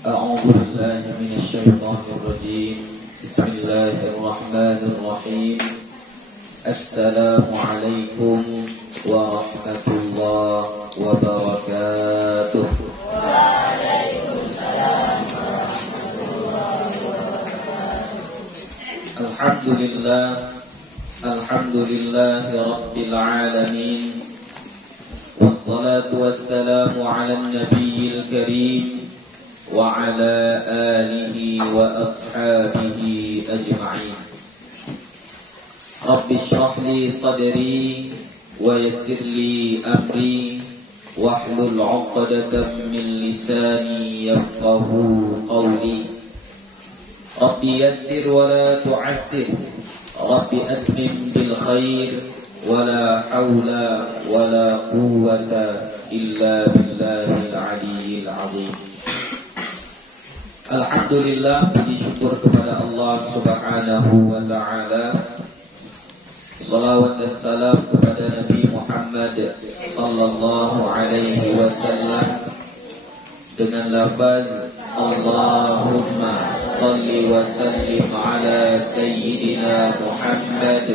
أعوذ بالله من الشيطان الرجيم بسم الله الرحمن الرحيم السلام عليكم ورحمة الله وبركاته. وعليكم السلام ورحمة الله وبركاته. الحمد لله رب العالمين والصلاة والسلام على النبي الكريم وعلى آله وأصحابه أجمعين. رب اشرح لي صدري ويسر لي أمري واحلل عقدة من لساني يفقه قولي. رب يسر ولا تعسر رب أتمم بالخير ولا حول ولا قوة إلا بالله العلي العظيم. Alhamdulillah, puji syukur kepada Allah Subhanahu wa ta'ala. Salawat dan salam kepada Nabi Muhammad sallallahu alaihi wasallam dengan lafaz Allahumma salli wa sallim ala sayyidina Muhammad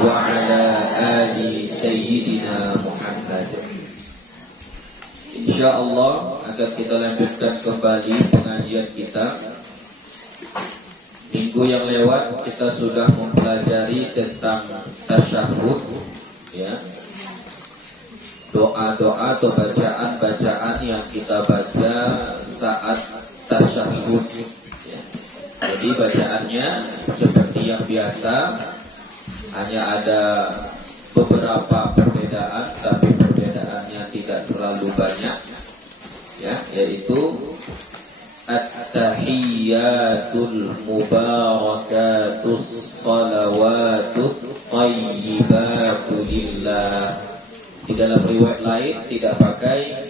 wa ala ali sayyidina Muhammad. InsyaAllah akan kita lanjutkan kembali pengajian kita. Minggu yang lewat kita sudah mempelajari tentang tasyahud, ya, doa-doa atau bacaan-bacaan yang kita baca saat tasyahud, ya. Jadi bacaannya seperti yang biasa, hanya ada beberapa perbedaan, tapi perbedaannya tidak terlalu banyak, ya, yaitu at-tahiyyatul mubarakatus salawatut thayyibatu lillah. Di dalam riwayat lain tidak pakai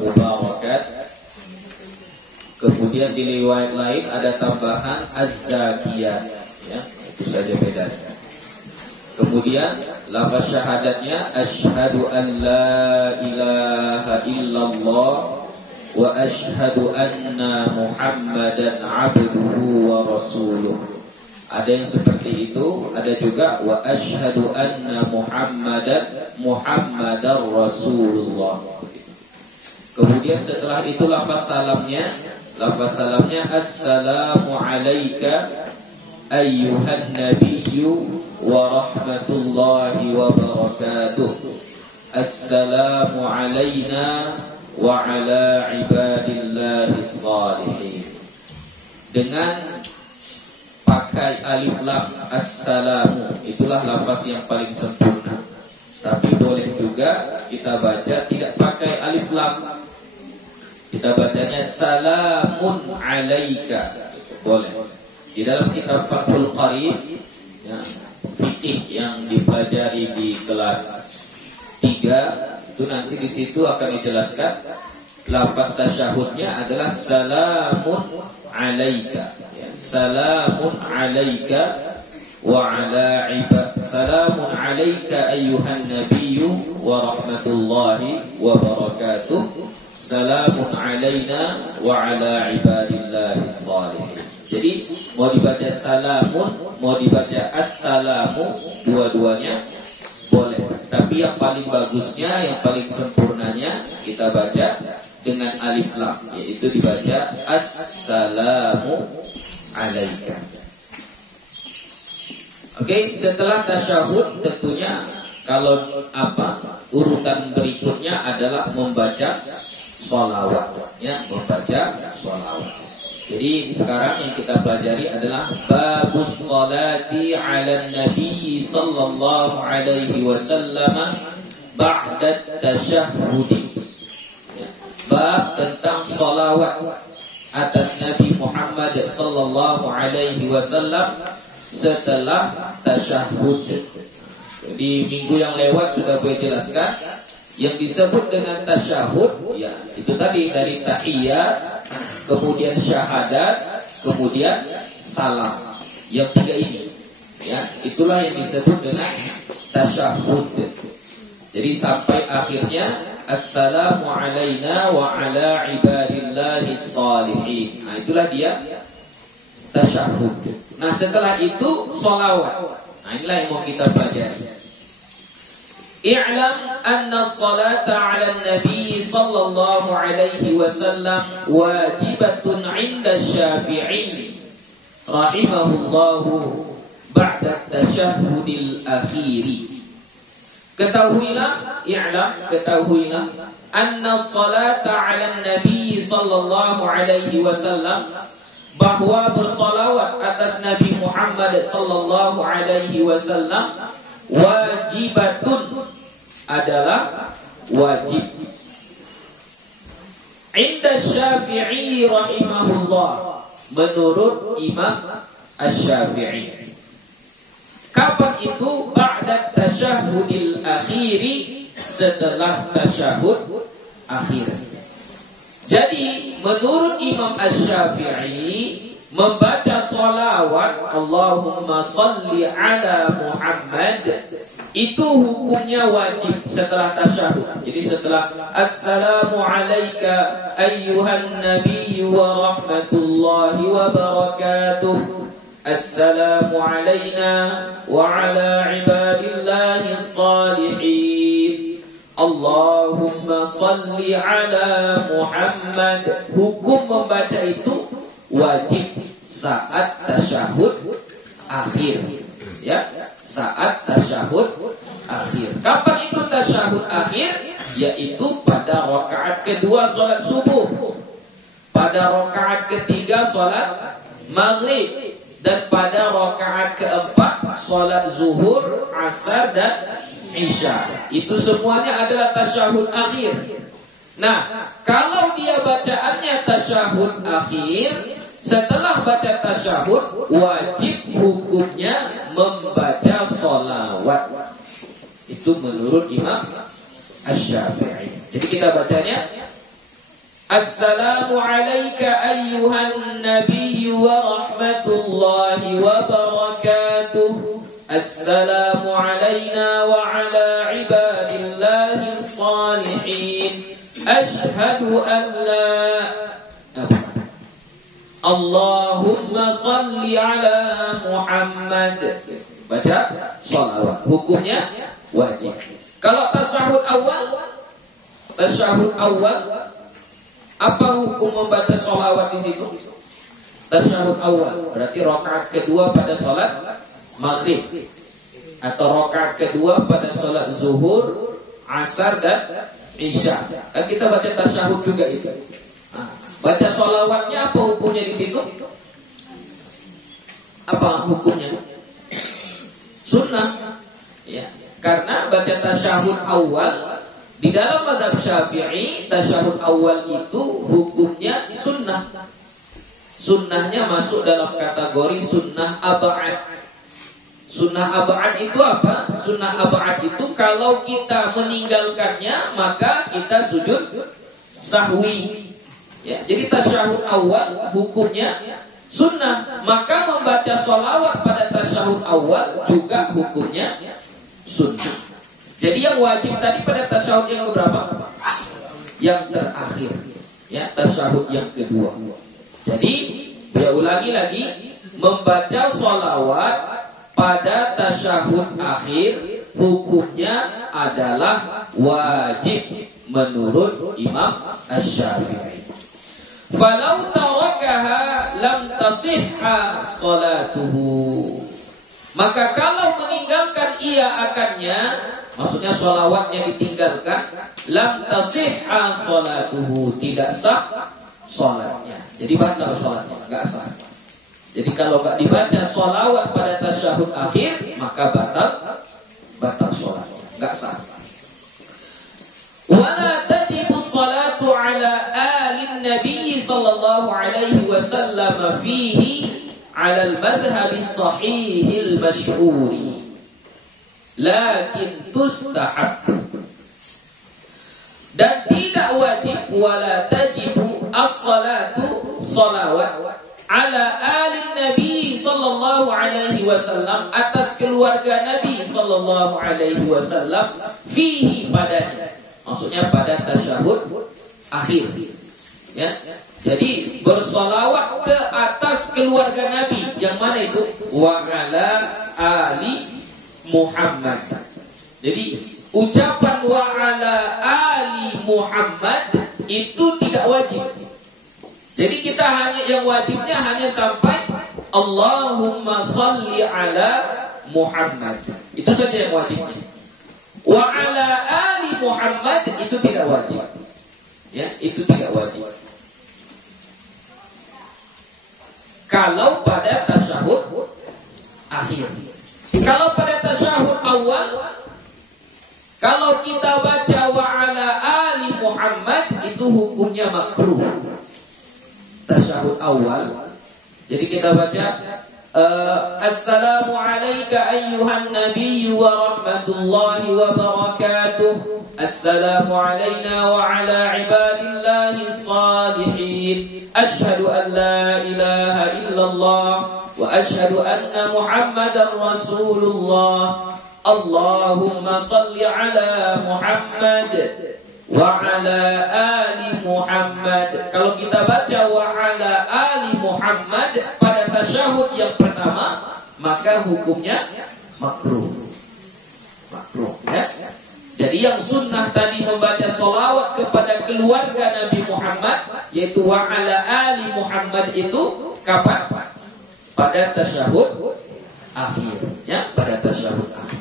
mubarakat. Kemudian di riwayat lain ada tambahan az-zakiyat, ya, itu saja bedanya. Kemudian lafaz syahadatnya asyhadu an la ilaha illallah wa asyhadu anna Muhammadan abduhu wa rasuluh. Ada yang seperti itu, ada juga wa asyhadu anna Muhammadar Rasulullah. Kemudian setelah itu lafaz salamnya assalamu alayka ayyuhan nabiyyu wa rahmatullahi wa barakatuh. Assalamu alayna wa ala ibadillahis salihin. Dengan pakai alif lam assalamu, itulah lafaz yang paling sempurna. Tapi boleh juga kita baca tidak pakai alif lam. Kita bacanya salamun alaika, boleh. Di dalam kitab Fathul Qarib, ya, fikih yang dipelajari di kelas 3, itu nanti di situ akan dijelaskan lafaz tasyahudnya adalah salamun alaika, ya, salamun alaika wa ala ibad, salamun alaika ayyuhan nabiyyu wa rahmatullahi wa barakatuh, salamun alaina wa ala ibadillahis salihin. Jadi mau dibaca salamun, mau dibaca assalamu, dua-duanya boleh. Tapi yang paling bagusnya, yang paling sempurnanya kita baca dengan alif lam, yaitu dibaca assalamu alaika. Oke, setelah tasyahud tentunya kalau urutan berikutnya adalah membaca sholawat, ya, membaca sholawat. Jadi sekarang yang kita pelajari adalah babus sholati ala nabi sallallahu alaihi wasallam ba'da tasyahudi, ya, bab tentang sholawat atas Nabi Muhammad sallallahu alaihi wasallam setelah tasyahud. Jadi minggu yang lewat sudah gue jelaskan yang disebut dengan tasyahud, ya, itu tadi dari tahiyat, kemudian syahadat, kemudian salam. Yang tiga ini, ya, itulah yang disebut dengan tasyahud. Jadi sampai akhirnya assalamu alayna wa ala ibadillahis salihin. Nah, itulah dia tasyahud. Nah, setelah itu sholawat. Nah, inilah yang mau kita pelajari. I'lam anna salata 'ala an-nabi sallallahu alaihi wasallam wajibatun 'inda Syafi'i rahimahullahu ba'da tasyahhudil akhiri. Ketahuilah, ketahuilah anna salata 'ala an-nabi sallallahu alaihi wasallam, bahwa bersolawat atas Nabi Muhammad sallallahu alaihi wasallam wajibatun, adalah wajib. Inda Syafi'i rahimahullah, menurut Imam Asy-Syafi'i. Kapan itu? Ba'da tasyahhudil akhiri, setelah tasyahud akhir. Jadi menurut Imam Asy-Syafi'i, membaca sholawat Allahumma salli ala Muhammad itu hukumnya wajib setelah tasyahud. Jadi setelah assalamu alayka ayyuhan nabiyyu wa rahmatullahi wa barakatuh, assalamu alayna wa ala ibadillahi salihin, Allahumma salli ala Muhammad. Hukum membaca itu wajib saat tasyahud akhir. Ya, saat tasyahud akhir. Kapan itu tasyahud akhir? Yaitu pada rakaat kedua salat subuh, pada rakaat ketiga salat maghrib, dan pada rakaat keempat salat zuhur, asar, dan isya. Itu semuanya adalah tasyahud akhir. Nah, kalau dia bacaannya tasyahud akhir, setelah baca tasyahud, wajib hukumnya membaca sholawat. Itu menurut Imam Asy-Syafi'i. Jadi kita bacanya assalamu alayka ayyuhan nabiyyu wa rahmatullahi wa barakatuh, assalamu alayna wa ala ibadillahi salihin, ashhadu an la Allahumma salli ala Muhammad. Baca sholawat. Hukumnya wajib. Kalau tasyahud awal, apa hukum membaca sholawat di situ? Tasyahud awal berarti rakaat kedua pada sholat maghrib, atau rakaat kedua pada sholat zuhur, asar, dan isya. Kan kita baca tasyahud juga itu. Baca sholawatnya apa hukumnya di situ? Apa hukumnya? Sunnah. Ya, karena baca tasyahud awal di dalam mazhab Syafi'i, tasyahud awal itu hukumnya sunnah. Sunnahnya masuk dalam kategori sunnah ab'ad. Sunnah ab'ad itu apa? Sunnah ab'ad itu kalau kita meninggalkannya maka kita sujud sahwi. Ya, jadi tasyahud awal hukumnya sunnah, maka membaca sholawat pada tasyahud awal juga hukumnya sunnah. Jadi yang wajib tadi pada tasyahud yang keberapa? Yang terakhir. Ya, tasyahud yang kedua. Jadi dia ulangi lagi, membaca sholawat pada tasyahud akhir hukumnya adalah wajib menurut Imam Asy-Syafi'i. Falau tarakaha lam tasihha salatuhu. Maka kalau meninggalkan ia akannya, maksudnya sholawatnya ditinggalkan, lam tasihha salatuhu, tidak sah sholatnya. Jadi batal sholatnya, enggak sah. Jadi kalau enggak dibaca sholawat pada tasyahud akhir, maka batal sholatnya, enggak sah. Wala tajibu salatu ala ali nabi sallallahu alaihi wasallam fihi ala al-madhhab as-sahih al-mashhur, lakin tustahab. Dan tidak wajib, wala tajibu as-salatu salawat ala ali nabi sallallahu alaihi wasallam, atas keluarga Nabi sallallahu alaihi wasallam, fihi padanya, maksudnya pada tasyahud akhir. Ya. Jadi bersolawat ke atas keluarga Nabi. Yang mana itu? Wa ala ali Muhammad. Jadi ucapan wa ala ali Muhammad itu tidak wajib. Jadi kita hanya yang wajibnya hanya sampai Allahumma salli ala Muhammad. Itu saja yang wajibnya. Wa ala ali Muhammad itu tidak wajib. Ya, itu tidak wajib. Kalau pada tasyahud akhir. Kalau pada tasyahud awal, kalau kita baca wa ala ali Muhammad itu hukumnya makruh. Tasyahud awal. Jadi kita baca Assalamu alayka ayyuhan nabiyyu wa rahmatullahi wa barakatuh. Assalamu alayna wa ala ibadillahi salihin. Ashhadu an la ilaha illallah wa ashhadu anna Muhammadar Rasulullah. Allahumma salli ala Muhammad wa ala ali Muhammad. Kalau kita baca wa ala ali Muhammad pada tasyahud yang pertama, maka hukumnya makruh. Makruh, ya. Jadi yang sunnah tadi membaca solawat kepada keluarga Nabi Muhammad, yaitu wa ala ali Muhammad itu kapan? Pada tasyahud akhir, ya, pada tasyahud akhir.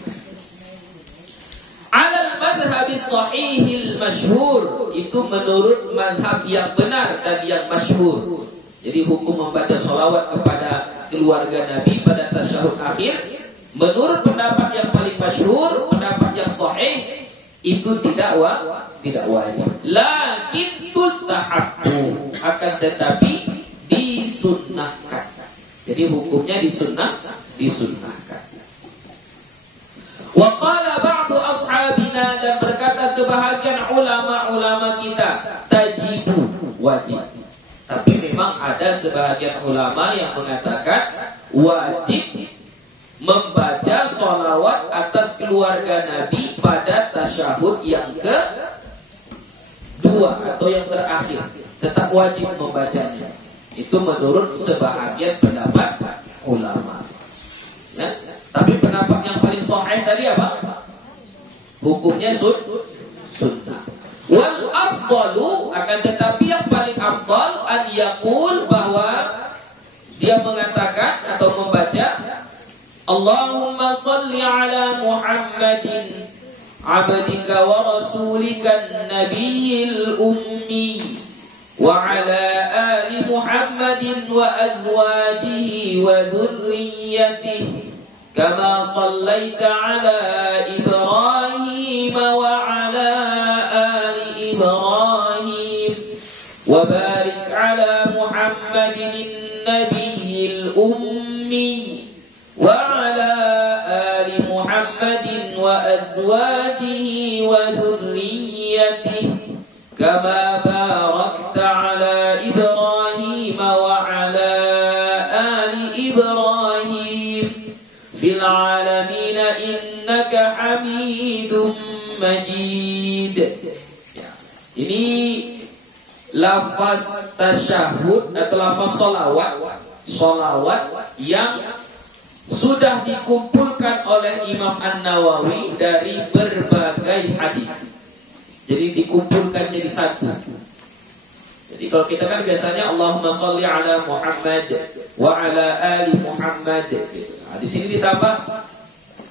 Alal madhabi sahihil masyhur, itu menurut madhab yang benar dan yang masyhur. Jadi hukum membaca sholawat kepada keluarga Nabi pada tasyahud akhir, menurut pendapat yang paling masyhur, pendapat yang sahih, itu tidak wajib. Lakin tustahabbu, akan tetapi disunnahkan. Jadi hukumnya disunnahkan. Wa qala ba'du ashabina, dan berkata sebahagian ulama-ulama kita, tajibu, wajib. Tapi memang ada sebahagian ulama yang mengatakan wajib membaca sholawat atas keluarga Nabi pada tasyahud yang kedua atau yang terakhir. Tetap wajib membacanya. Itu menurut sebahagian pendapat ulama. Ya? Tapi pendapat yang paling sahih tadi apa? Hukumnya sunnah. Wal afdalu, akan tetapi yang paling afdal an yaqul, bahwa dia mengatakan atau membaca Allahumma salli ala Muhammadin abdika wa rasulika nabiyil ummi wa ala ali Muhammadin wa azwajihi wa dhurriyyatihi kama sallaita ala Ibrahim wa ala ali Ibrahim wa barik ala Muhammadin nabiyil ummi wa ala ali Muhammadin wa azwajihi wa dhurriyyatihi kama barakta ala Ibrahim wa ala ali Ibrahim fil alamin innaka Hamidum Majid. Ya. Ini lafaz tasyahud atau lafaz solawat yang sudah dikumpulkan oleh Imam An-Nawawi dari berbagai hadis. Jadi dikumpulkan jadi satu. Jadi kalau kita kan biasanya Allahumma sholli ala Muhammad wa ala ali Muhammad. Nah, di sini ditambah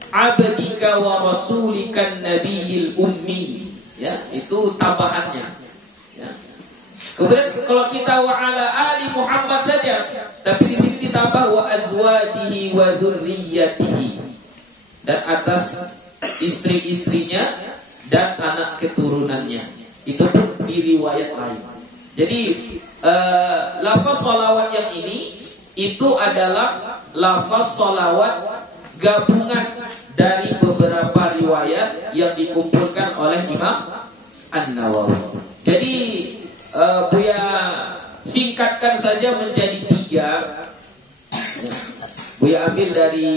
abdika wa rasulikan nabiyil ummi. Ya, itu tambahannya. Ya. Kemudian kalau kita wa ala ali Muhammad saja, tapi di sini ditambah wa azwajihi wa dzurriyyatihi, dan atas istri-istrinya dan anak keturunannya. Itu pun di riwayat lain. Jadi lafaz sholawat yang ini itu adalah lafaz sholawat gabungan dari beberapa riwayat yang dikumpulkan oleh Imam An-Nawawi. Jadi Buya singkatkan saja menjadi 3. Buya ambil dari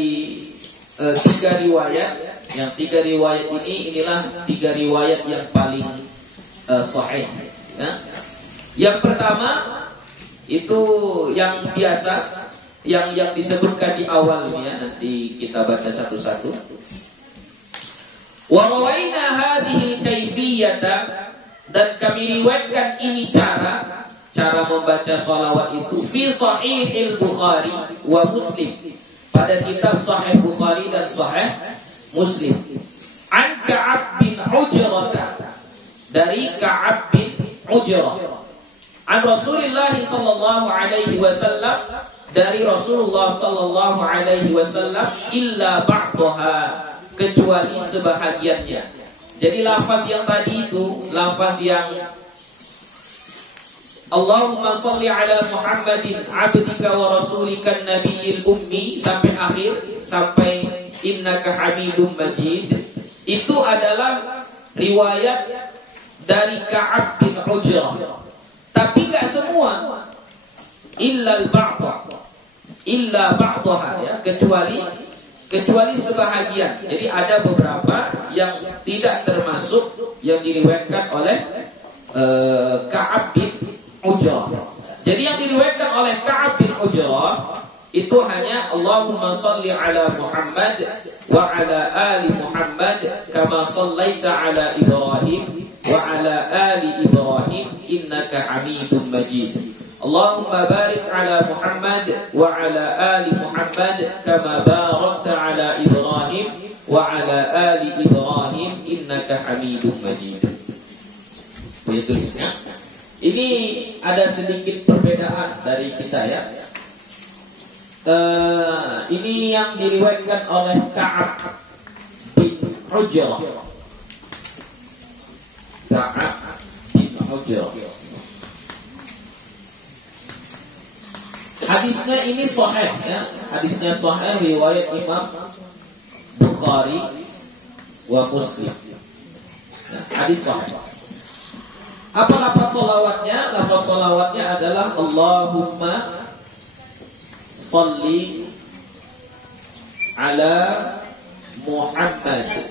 3 riwayat. Yang 3 riwayat inilah 3 riwayat yang paling sahih. Ya. Yang pertama itu yang biasa, yang disebutkan di awalnya, nanti kita baca satu-satu. Wa rawaina hadhil kaifiyata, dan kami riwayatkan ini cara membaca salawat itu fi sahihil Bukhari wa Muslim, pada kitab Sahih Bukhari dan Sahih Muslim. An Ka'ab bin Ujrah, dari Ka'ab bin Ujrah. An Rasulullah sallallahu alaihi wasallam, dari Rasulullah sallallahu alaihi wasallam, illa ba'daha, kecuali sebahagiannya. Jadi lafaz yang tadi itu lafaz yang Allahumma salli ala Muhammadin abdika wa rasulika nabiyil ummi sampai akhir, sampai innaka hamidum majid, itu adalah riwayat dari Ka'ab bin Ujrah. Tapi enggak semua, illa ba'daha, ya, kecuali sebahagian. Jadi ada beberapa yang tidak termasuk yang diriwayatkan oleh Ka'ab bin Ujrah. Jadi yang diriwayatkan oleh Ka'ab bin Ujrah itu hanya Allahumma salli ala Muhammad wa ala ali Muhammad kama sallaita ala Ibrahim wa ala ali Ibrahim innaka Hamidum Majid. Allahumma barik ala Muhammad wa ala ali Muhammad kama barakta ala Ibrahim wa ala ali Ibrahim innaka Hamidum Majid. Begitu tulisnya. Ini ada sedikit perbedaan dari kita, ya. Ini yang diriwayatkan oleh Ka'ab bin Ujrah. Ka'ab bin Ujrah. Hadisnya ini sahih, ya. Hadisnya sahih, riwayat Imam Bukhari wa Muslim. Nah, hadis sahih. Apa lafaz salawatnya? Lafaz salawatnya adalah Allahumma salli ala Muhammad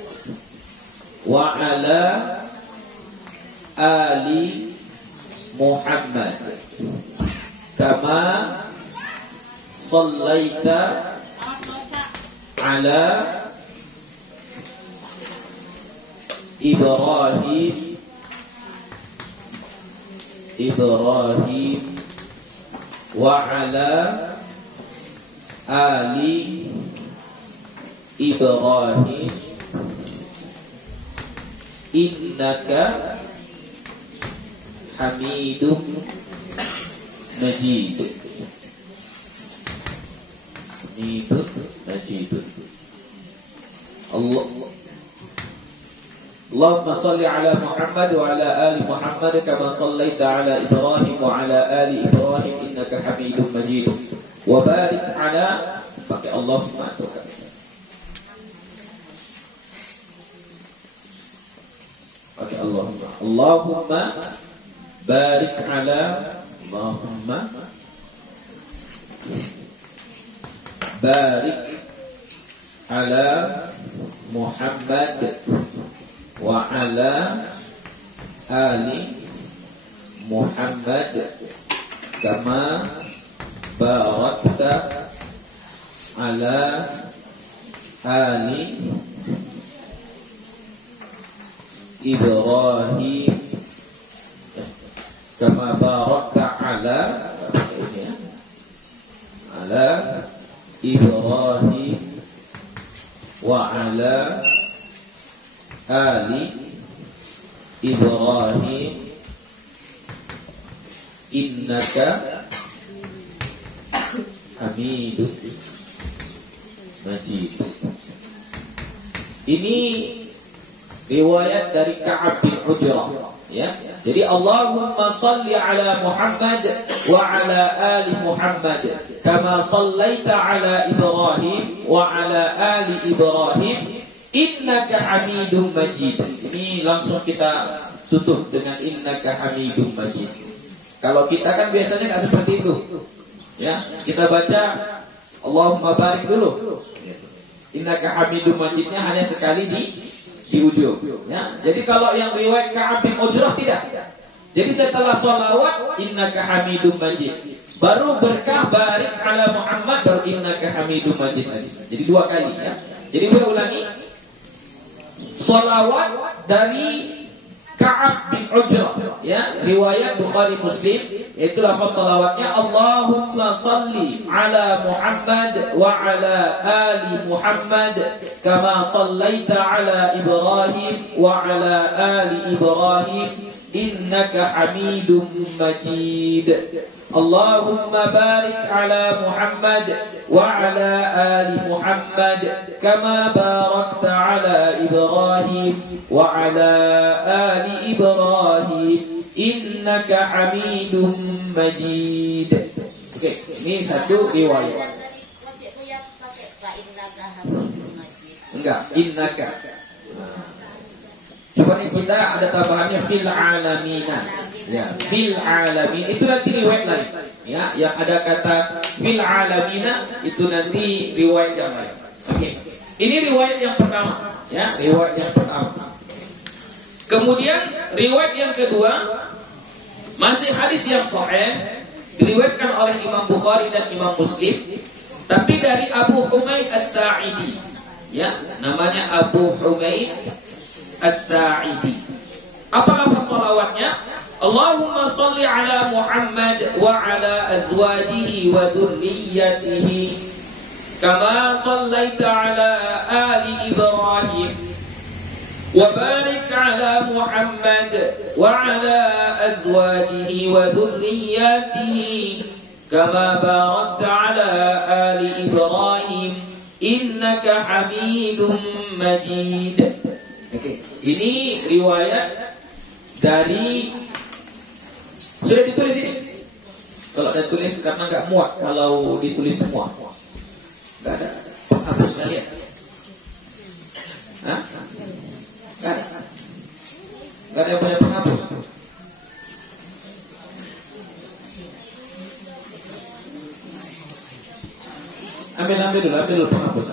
wa ala ali Muhammad kama sallaita ala Ibrahim wa ala ali Ibrahim innaka Hamidum Majid. Hamidum Majid. Allahumma salli ala Muhammad wa ala ali Muhammad kama sallaita ala Ibrahim wa ala ali Ibrahim innaka Hamidum Majid. Wa barik ala, pakai Allahumma itu kan. Pakai Allahumma. Allahumma barik ala Allahumma barik ala Muhammad wa ala ali Muhammad kama barakta ala ali Ibrahim kama barakta ala Ibrahim wa ala ali Ibrahim innaka Hamidum Majid. Ini riwayat dari Ka'ab bin Ujrah, ya. Jadi Allahumma salli ala Muhammad wa ala ali Muhammad kama sallaita ala Ibrahim wa ala ali Ibrahim innaka Hamidum Majid. Ini langsung kita tutup dengan innaka Hamidum Majid. Kalau kita kan biasanya enggak seperti itu. Ya, kita baca Allahumma barik dulu. Innaka Hamidum Majidnya hanya sekali di ujung, ya. Jadi kalau yang riwayat Ka'ab bin Ujrah tidak. Jadi setelah sholawat innaka hamidum majid, baru berkah barik ala Muhammad, baru innaka hamidum majid lagi. Jadi 2 kali ya. Jadi saya ulangi. Sholawat dari Ka'ab bin Ujrah ya, riwayat Bukhari Muslim, yaitu lafaz shalawatnya Allahumma salli ala Muhammad wa ala ali Muhammad kama sallaita ala Ibrahim wa ala ali Ibrahim innaka Hamidum Majid. Allahumma barik ala Muhammad wa ala ali Muhammad kama barakta ala Ibrahim wa ala ali Ibrahim innaka Hamidum Majid. Oke, ini satu riwayat. Enggak, innaka. Coba nih kita ada tambahannya fil alamina. Ya, fil alamin itu nanti riwayat lain. Ya, yang ada kata fil alamina itu nanti riwayat yang lain. Oke. Ini riwayat yang pertama, ya, riwayat yang pertama. Kemudian riwayat yang kedua masih hadis yang sahih, diriwayatkan oleh Imam Bukhari dan Imam Muslim, tapi dari Abu Humaid As-Sa'idi. Ya, namanya Abu Humaid As-Sa'idi. Apa lafaz salawatnya? Allahumma salli ala Muhammad wa ala azwajihi wa dhurriyyatihi kama sallaita ala ali Ibrahim wa barik ala Muhammad wa ala azwajihi wa dhurriyyatihi kama barakta ala ali Ibrahim innaka Hamidum Majid. Oke, ini riwayat dari, sudah ditulis ini. Kalau ada tulis karena nggak muat kalau ditulis semua. Nggak ada. Hapus kalian. Hah? Nggak ada. Nggak ada yang punya penghapus. Ambil dulu penghapus,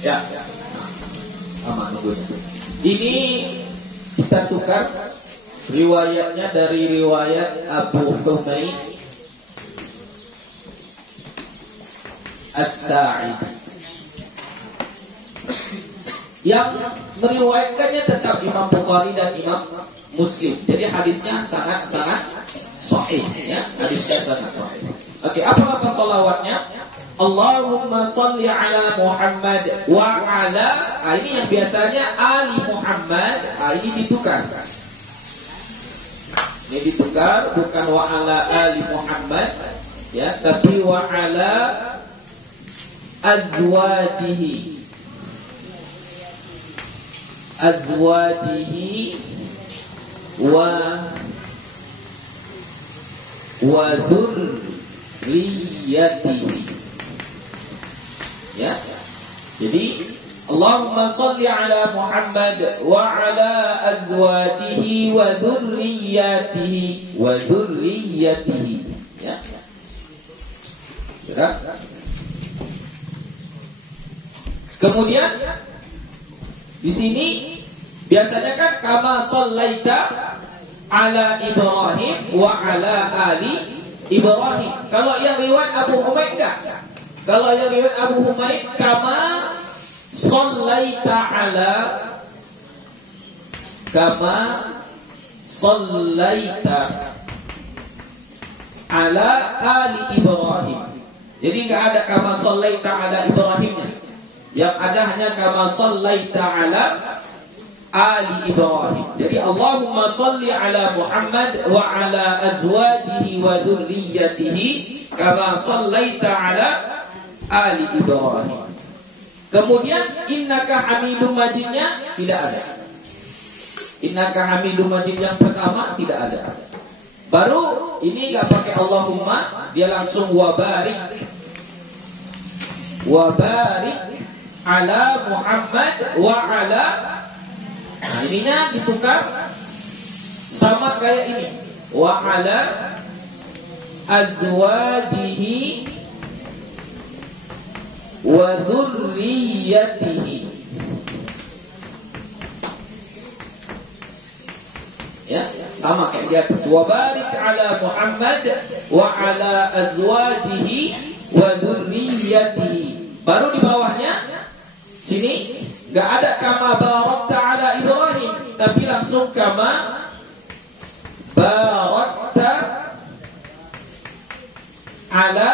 Ya, aman nunggunya. Ini kita tukar riwayatnya dari riwayat Abu Humaid As-Sa'idi. Yang meriwayatkannya tetap Imam Bukhari dan Imam Muslim. Jadi hadisnya sangat-sangat sahih ya, hadisnya sangat sahih. Oke, apa salawatnya? Allahumma salli ala Muhammad wa ala, ini yang biasanya ali Muhammad, ini ditukar. Ini ditukar, bukan wa ala ali Muhammad ya, tapi wa ala azwajihi wa dhurriyyatihi. Ya. Jadi Allahumma salli ala Muhammad wa ala azwajihi wa dhurriyyatihi ya. Ya. Kemudian di sini biasanya kan kama sallaita ala Ibrahim wa ala ali Ibrahim. Kalau yang riwayat Abu Humaid enggak? Kalau yang riwayat Abu Humaid kama sallaita ala ali Ibrahim. Jadi enggak ada kama sallaita ala Ibrahimnya. Yang ada hanya kama sallaita ala ali Ibrahim. Jadi Allahumma salli ala Muhammad wa ala azwajihi wa dzurriyyatihi kama sallaita ala ali Ibrahim. Kemudian innaka Hamidum Majidnya tidak ada. Innaka Hamidum Majid yang pertama tidak ada. Baru ini enggak pakai Allahumma, dia langsung wabarik ala Muhammad wa ala. Nah, ininya ditukar sama kayak ini. Wa ala azwajihi wa dzurriyyatihi. Ya, sama kayak di atas. Wa barik ala Muhammad wa ala azwajihi wa dzurriyyatihi. Baru di bawahnya sini enggak ada kama barakta ala Ibrahim, tapi langsung kama barakta ala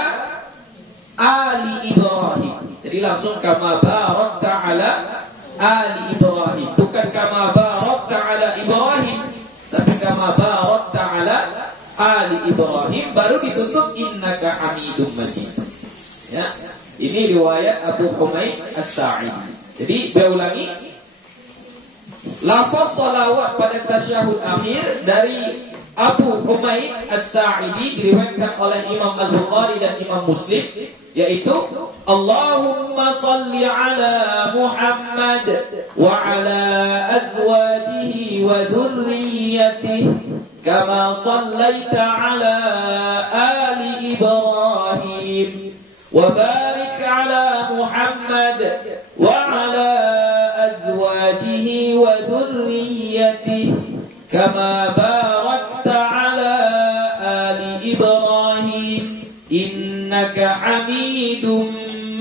ali Ibrahim. Jadi langsung kama barakta ala ali Ibrahim, bukan kama barakta ala Ibrahim, tapi kama barakta ala ali Ibrahim. Baru ditutup innaka Hamidum Majid. Ya, ini riwayat Abu Humaid As-Sa'idi. Jadi saya ulangi, lafaz salawat pada tasyahud akhir dari Abu Humaid As-Sa'idi diriwayatkan oleh Imam Al-Bukhari dan Imam Muslim, yaitu Allahumma salli ala Muhammad wa ala azwajihi wa dzurriyyatihi kama sallaita ala ali Ibrahim wa barik ala Muhammad wa ala azwajihi wa dzurriyyatihi kama barakta ala ali Ibrahim innaka Hamidum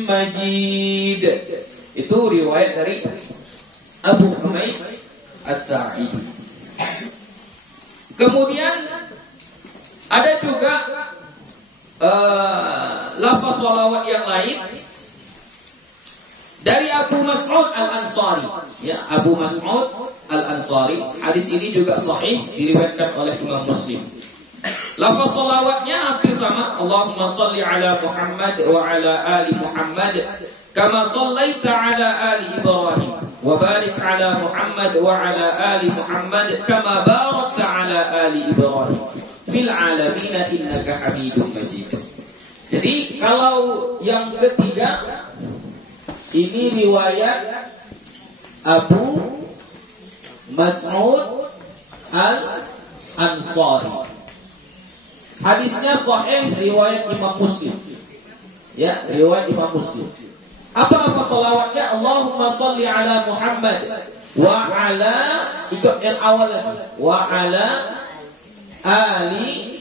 Majid. Itu riwayat dari Abu Humaid As-Sa'idi. Kemudian ada juga lafaz salawat yang lain dari Abu Mas'ud Al-Ansari. Ya, Abu Mas'ud Al-Ansari. Hadis ini juga sahih, diriwayatkan oleh Imam Muslim. Lafaz salawatnya hampir sama. Allahumma salli ala Muhammad wa ala ali Muhammad kama sallaita ala ali Ibrahim wa barik ala Muhammad wa ala ali Muhammad kama barakta ala ali Ibrahim fil alamin innaka Hamidum Majid. Jadi kalau yang ketiga ini riwayat Abu Mas'ud Al-Ansari. Hadisnya sahih, riwayat Imam Muslim. Ya, riwayat Imam Muslim. Apa salawatnya? Allahumma salli ala Muhammad wa ala, ikut yang awal lagi, wa ala ali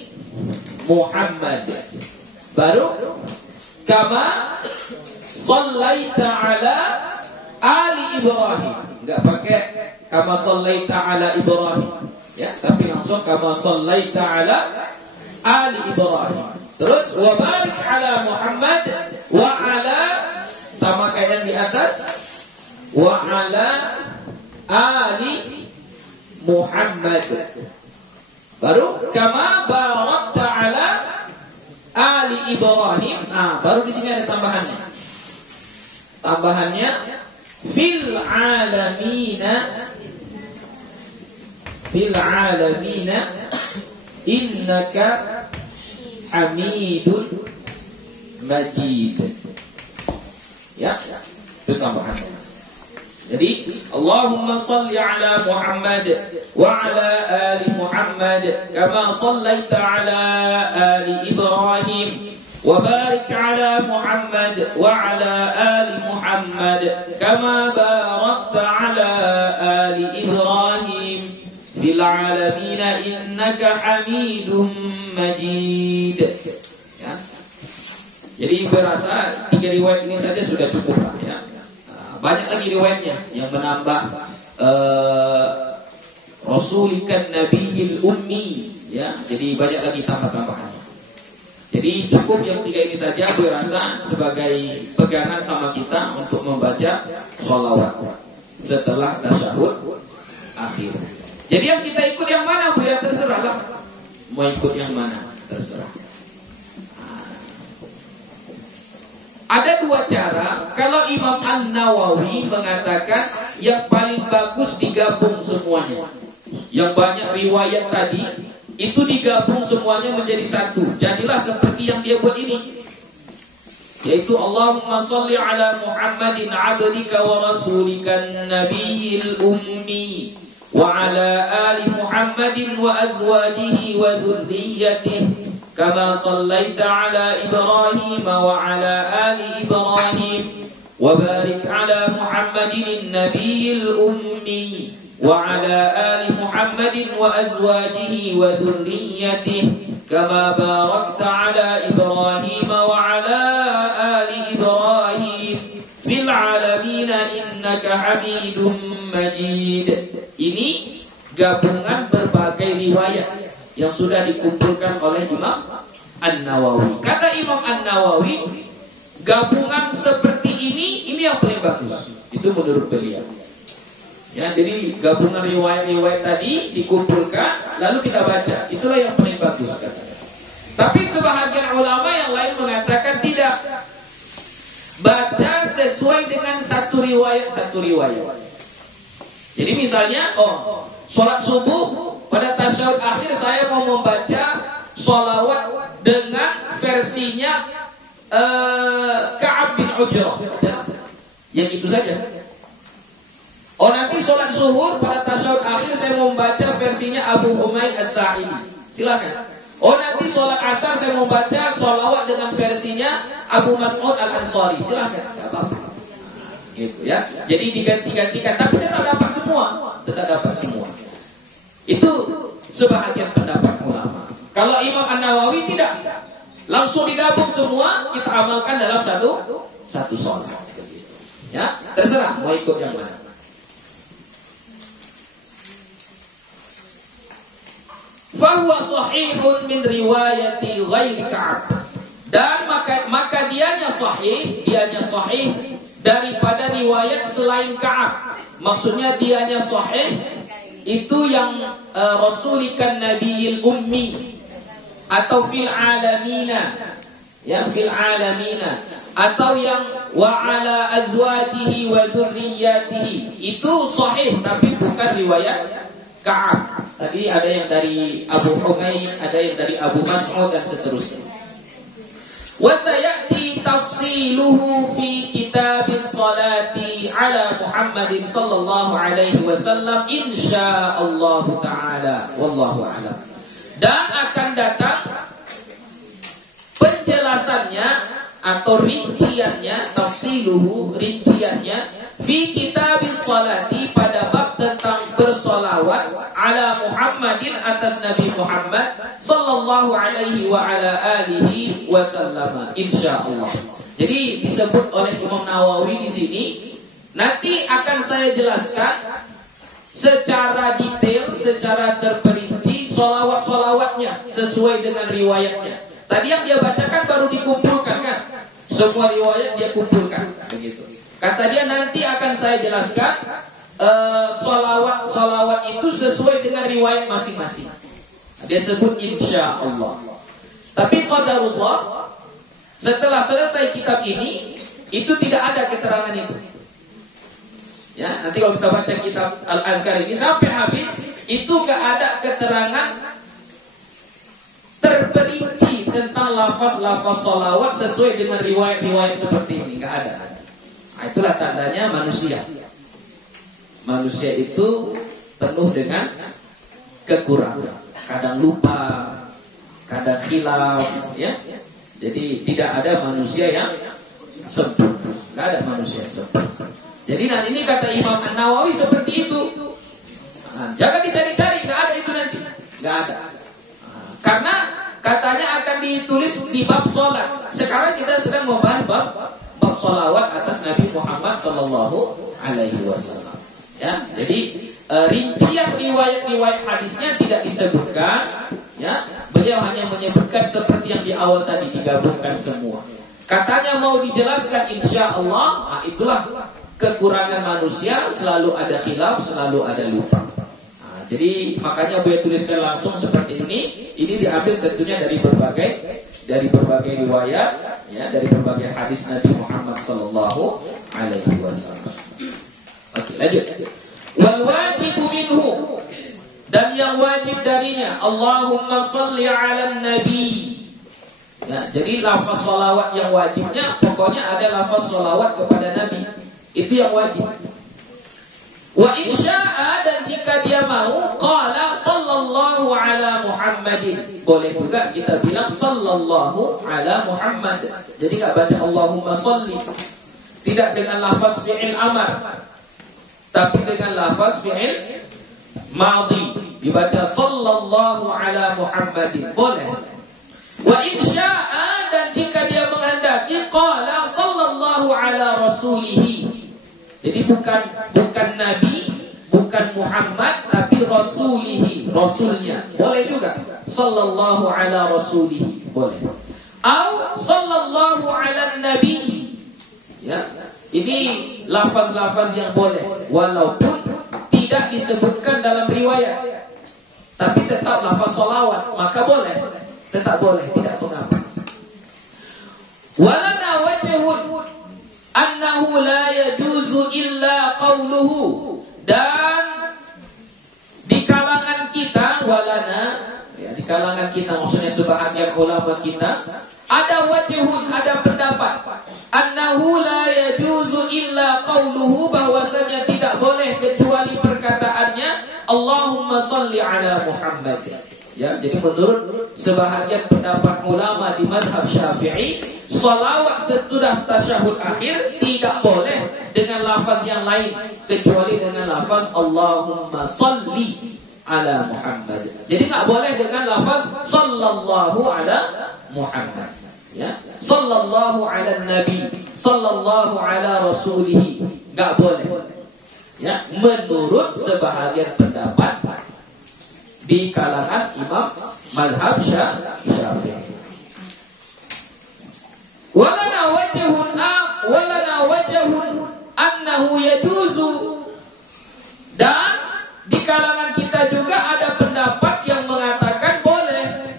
Muhammad. Baru kama sallaita ala ali Ibrahim. Enggak pakai kama sallaita ala Ibrahim, ya, tapi langsung kama sallaita ala ali Ibrahim. Terus wa barik ala Muhammad wa ala, sama kayak yang di atas, wa ala ali Muhammad. Baru kama barakta ala ali Ibrahim. Nah, baru di sini ada tambahannya. Tambahannya fil alamina innaka Hamidun Majid. Ya, itu tambahannya. Jadi Allahumma salli ala Muhammad wa ala ali Muhammad kama sallaita ala ali Ibrahim wa barik ala Muhammad wa ala ali Muhammad kama barakta ala ali Ibrahim fil alamin innaka Hamidum Majid. Ya. Jadi berasa 3 riwayat ini saja sudah cukup, ya. Banyak lagi riwayatnya yang menambah Rasulikan Nabiyil Ummi, ya. Jadi banyak lagi tambah-tambahan. Jadi cukup yang 3 ini saja, berasa sebagai pegangan sama kita untuk membaca sholawat setelah tasyahud akhir. Jadi yang kita ikut yang mana, Bu? Ya terserahlah. Mau ikut yang mana, terserah. Ada dua cara. Kalau Imam An-Nawawi mengatakan yang paling bagus digabung semuanya. Yang banyak riwayat tadi itu digabung semuanya menjadi satu. Jadilah seperti yang dia buat ini, yaitu Allahumma salli ala Muhammadin abdika wa rasulikan nabiyil ummi wa ala ali Muhammadin wa azwajihi wa dhurriyyatihi kama sallaita ala Ibrahim wa ala ali Ibrahim wa barik ala Muhammadin nabiyil ummi wa ala ali Muhammadin wa azwajihi wa dhurriyyatihi kama barakta ala Ibrahim wa ala ali Ibrahim fil alamin innaka Hamidum Majid. Ini gabungan berbagai riwayat yang sudah dikumpulkan oleh Imam An-Nawawi. Kata Imam An-Nawawi, gabungan seperti ini yang paling bagus. Itu menurut beliau. Ya, jadi gabungan riwayat-riwayat tadi dikumpulkan, lalu kita baca. Itulah yang paling bagus katanya. Tapi sebahagian ulama yang lain mengatakan tidak. Baca sesuai dengan satu riwayat. Jadi misalnya, sholat subuh pada tasyahud akhir saya mau membaca sholawat dengan versinya Ka'ab bin Ujrah. Yang itu saja. Nanti sholat zuhur pada tasyahud akhir saya mau membaca versinya Abu Humaid As-Sa'idi. Silakan. Nanti sholat asar saya mau baca sholawat dengan versinya Abu Mas'ud Al-Ansari. Silakan. Tidak apa-apa. Gitu ya. Jadi diganti-gantikan, tapi tetap dapat semua. Itu sebahagian pendapat ulama. Kalau Imam An-Nawawi tidak, langsung digabung semua, kita amalkan dalam satu sholat. Ya, terserah mau ikut yang mana. Fahuwa sahihun min riwayati ghairi Ka'ab. Dan maka dianya sahih daripada riwayat selain Ka'ab. Maksudnya dianya sahih itu yang rasulikan nabiyil ummi atau fil alamina, ya fil alamina, atau yang wa ala azwajihi wa dzurriyyatihi, itu sahih tapi bukan riwayat Ka'ab. Tadi ada yang dari Abu Humaid, ada yang dari Abu Mas'ud dan seterusnya. Wa sayati tafsiluhu fi kitabis salati ala Muhammadin sallallahu alaihi wasallam insyaallah taala wallahu a'lam. Dan akan datang penjelasannya atau rinciannya, tafsiluhu, rinciannya fi kitabis salati pada bab tentang bersolawat ala Muhammadin atas Nabi Muhammad sallallahu alaihi wa ala alihi wasallam insyaallah. Jadi disebut oleh Imam Nawawi di sini, nanti akan saya jelaskan secara detail, secara terperinci solawat-solawatnya sesuai dengan riwayatnya. Tadi yang dia bacakan baru dikumpulkan kan? Semua riwayat dia kumpulkan begitu. Kata dia nanti akan saya jelaskan solawat itu sesuai dengan riwayat masing-masing. Dia sebut insyaallah. Tapi qadarullah, setelah selesai kitab ini itu tidak ada keterangan itu. Ya, nanti kalau kita baca kitab Al-Azkar ini sampai habis itu enggak ada keterangan terperinci tentang lafaz-lafaz salawat sesuai dengan riwayat-riwayat seperti ini, enggak ada. Nah, itulah tandanya manusia. Manusia itu penuh dengan kekurangan. Kadang lupa, kadang khilaf, ya. Jadi tidak ada manusia yang sempurna. Enggak ada manusia yang sempurna. Jadi nanti ini kata Imam An-Nawawi seperti itu. Nah, jangan dicari-cari, enggak ada itu nanti. Enggak ada. Karena katanya akan ditulis di bab sholat. Sekarang kita sedang membahas bab sholawat atas Nabi Muhammad sallallahu alaihi wasallam. Ya, jadi rincian riwayat-riwayat hadisnya tidak disebutkan. Ya, beliau hanya menyebutkan seperti yang di awal tadi, digabungkan semua. Katanya mau dijelaskan insyaallah. Nah, itulah kekurangan manusia, selalu ada khilaf, selalu ada lupa. Jadi makanya Buya tuliskan langsung seperti ini. Ini diambil tentunya dari berbagai riwayat, ya, dari berbagai hadis Nabi Muhammad sallallahu alaihi wasallam. Oke, lanjut. Wal wajibu minhu, dan yang wajib darinya Allahumma shalli 'alan nabi. Ya, jadi lafaz sholawat yang wajibnya pokoknya ada lafaz sholawat kepada Nabi. Itu yang wajib. Wa insya'a, dan jika dia mau, qala sallallahu ala Muhammadin. Boleh juga kita bilang sallallahu ala Muhammad. Jadi enggak baca Allahumma shalli. Tidak dengan lafaz fi'il amar, tapi dengan lafaz fi'il madhi. Dibaca sallallahu ala Muhammadin. Boleh. Wa insya'a, dan jika dia menghendaki, qala sallallahu ala rasulihi. Jadi bukan Nabi, bukan Muhammad, tapi rasulihi, rasulnya. Boleh juga. Sallallahu ala rasulihi. Boleh. Atau sallallahu ala nabi. Ya. Ini lafaz-lafaz yang boleh, walaupun tidak disebutkan dalam riwayat. Tapi tetap lafaz salawat, maka boleh. Tetap boleh, tidak mengapa. Walana wajhun annahu la yajuzu illa qawluhu, dan di kalangan kita, walana, ya, di kalangan kita maksudnya sebahagian ulama kita, ada wajhun, ada pendapat annahu la yajuzu illa qawluhu, bahwasanya tidak boleh kecuali perkataannya Allahumma shalli ala Muhammad. Ya, jadi menurut sebahagian pendapat ulama di mazhab Syafi'i, sholawat sesudah tasyahud akhir tidak boleh dengan lafaz yang lain kecuali dengan lafaz Allahumma shalli ala Muhammad. Jadi enggak boleh dengan lafaz sallallahu ala Muhammad. Ya, sallallahu ala nabi, sallallahu ala rasulih, enggak boleh. Ya, menurut sebahagian pendapat di kalangan imam mazhab Syafi'i. Walana wajhun annahu yajuzu, dan di kalangan kita juga ada pendapat yang mengatakan boleh